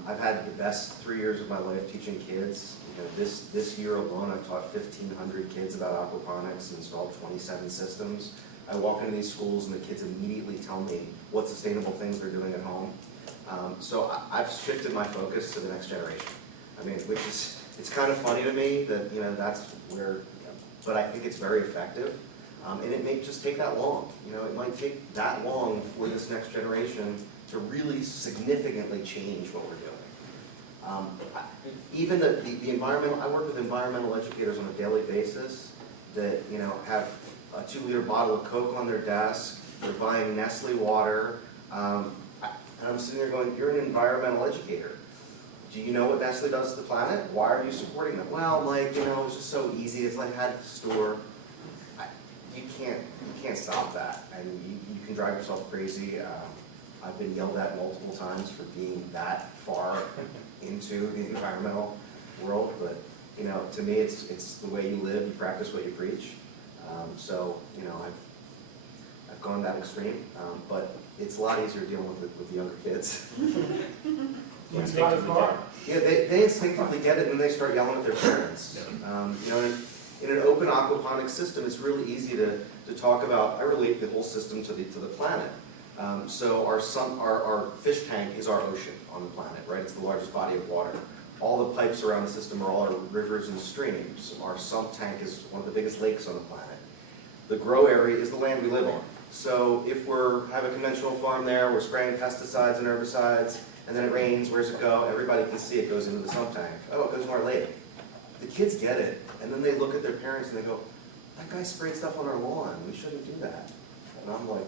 I've had the best 3 years of my life teaching kids. This year alone, I've taught 1,500 kids about aquaponics, installed 27 systems. I walk into these schools and the kids immediately tell me what sustainable things they're doing at home. So I've shifted my focus to the next generation. Which is, it's kind of funny to me that, that's where, but I think it's very effective. And it may just take that long. It might take that long for this next generation to really significantly change what we're doing. Even the environmental, I work with environmental educators on a daily basis that, have a 2-liter bottle of Coke on their desk, they're buying Nestle water, and I'm sitting there going, you're an environmental educator. Do you know what Nestle does to the planet? Why are you supporting them? Well, it's just so easy, it's like I had at the store. You can't stop that, and you can drive yourself crazy. I've been yelled at multiple times for being that far into the environmental world, but to me, it's the way you live, you practice what you preach. So I've gone that extreme, but it's a lot easier dealing with the younger kids. Yeah, they instinctively get it when they start yelling at their parents. In an open aquaponics system, it's really easy to talk about. I relate the whole system to the planet. So our fish tank is our ocean on the planet, right? It's the largest body of water. All the pipes around the system are all our rivers and streams. Our sump tank is one of the biggest lakes on the planet. The grow area is the land we live on. So if we have a conventional farm there, we're spraying pesticides and herbicides, and then it rains, where's it go? Everybody can see it goes into the sump tank. Oh, it goes to our lake. the kids get it, and then they look at their parents and they go, that guy sprayed stuff on our lawn, we shouldn't do that. And I'm like,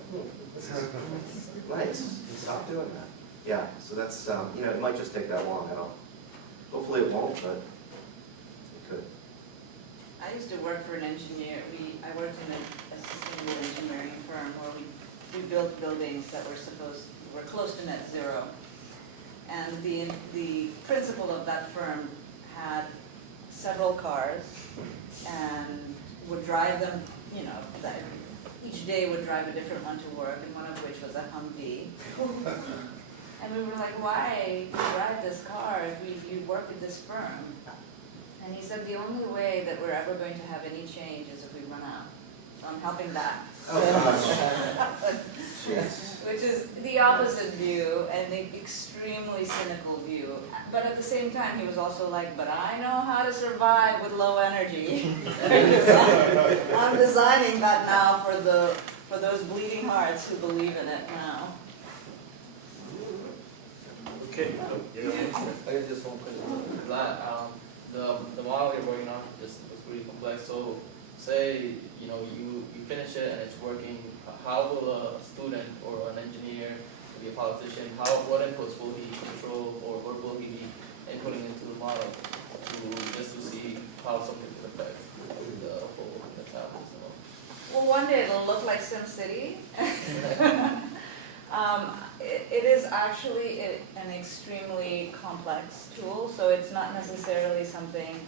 nice, stop doing that. Yeah, so that's, you know, it might just take that long, I don't, hopefully it won't, but it could. I used to work for an engineer. I worked in a sustainable engineering firm where we built buildings that were close to net zero. And the principal of that firm had several cars and would drive them, you know, each day would drive a different one to work, and one of which was a Humvee. And we were like, why do you drive this car if you work at this firm? And he said, the only way that we're ever going to have any change is if we run out. So I'm helping that. Which is the opposite view and the extremely cynical view. But at the same time, he was also like, but I know how to survive with low energy. I'm designing that now for those bleeding hearts who believe in it now. Okay. I guess just one question. The model you're working on is pretty complex. So, say you know you finish it and it's working. How will a student or an engineer, maybe a politician, what inputs will he control or what will he be inputting into the model just to see how something could affect the whole metabolism? Well, one day it'll look like SimCity. It is actually an extremely complex tool, so it's not necessarily something,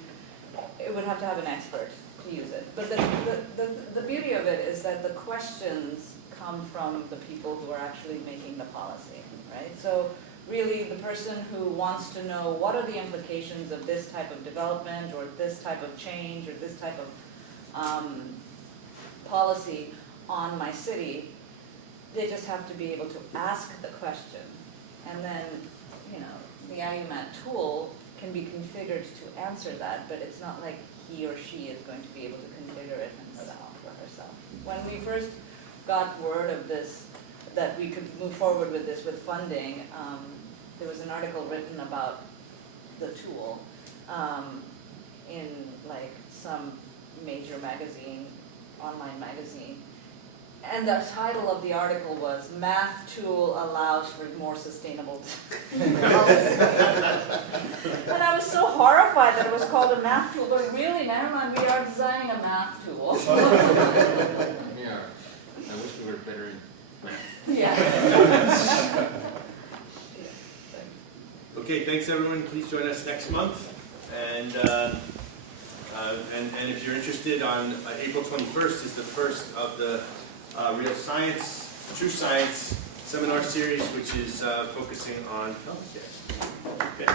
it would have to have an expert to use it. But the beauty of it is that the questions come from the people who are actually making the policy, right? So really the person who wants to know what are the implications of this type of development or this type of change or this type of policy on my city, they just have to be able to ask the question. And then, you know, the IUMAT tool can be configured to answer that, but it's not like he or she is going to be able to configure it himself or herself. When we first got word of this, that we could move forward with this with funding, there was an article written about the tool in like some major magazine, online magazine. And the title of the article was, Math Tool Allows for More Sustainable Policy. And I was so horrified that it was called a math tool, but really, never mind, we are designing a math tool. Yeah, I wish we were better in math. Yeah. Okay, thanks everyone. Please join us next month. And if you're interested, on April 21st is the first of the Real Science, True Science seminar series, which is focusing on healthcare. Okay.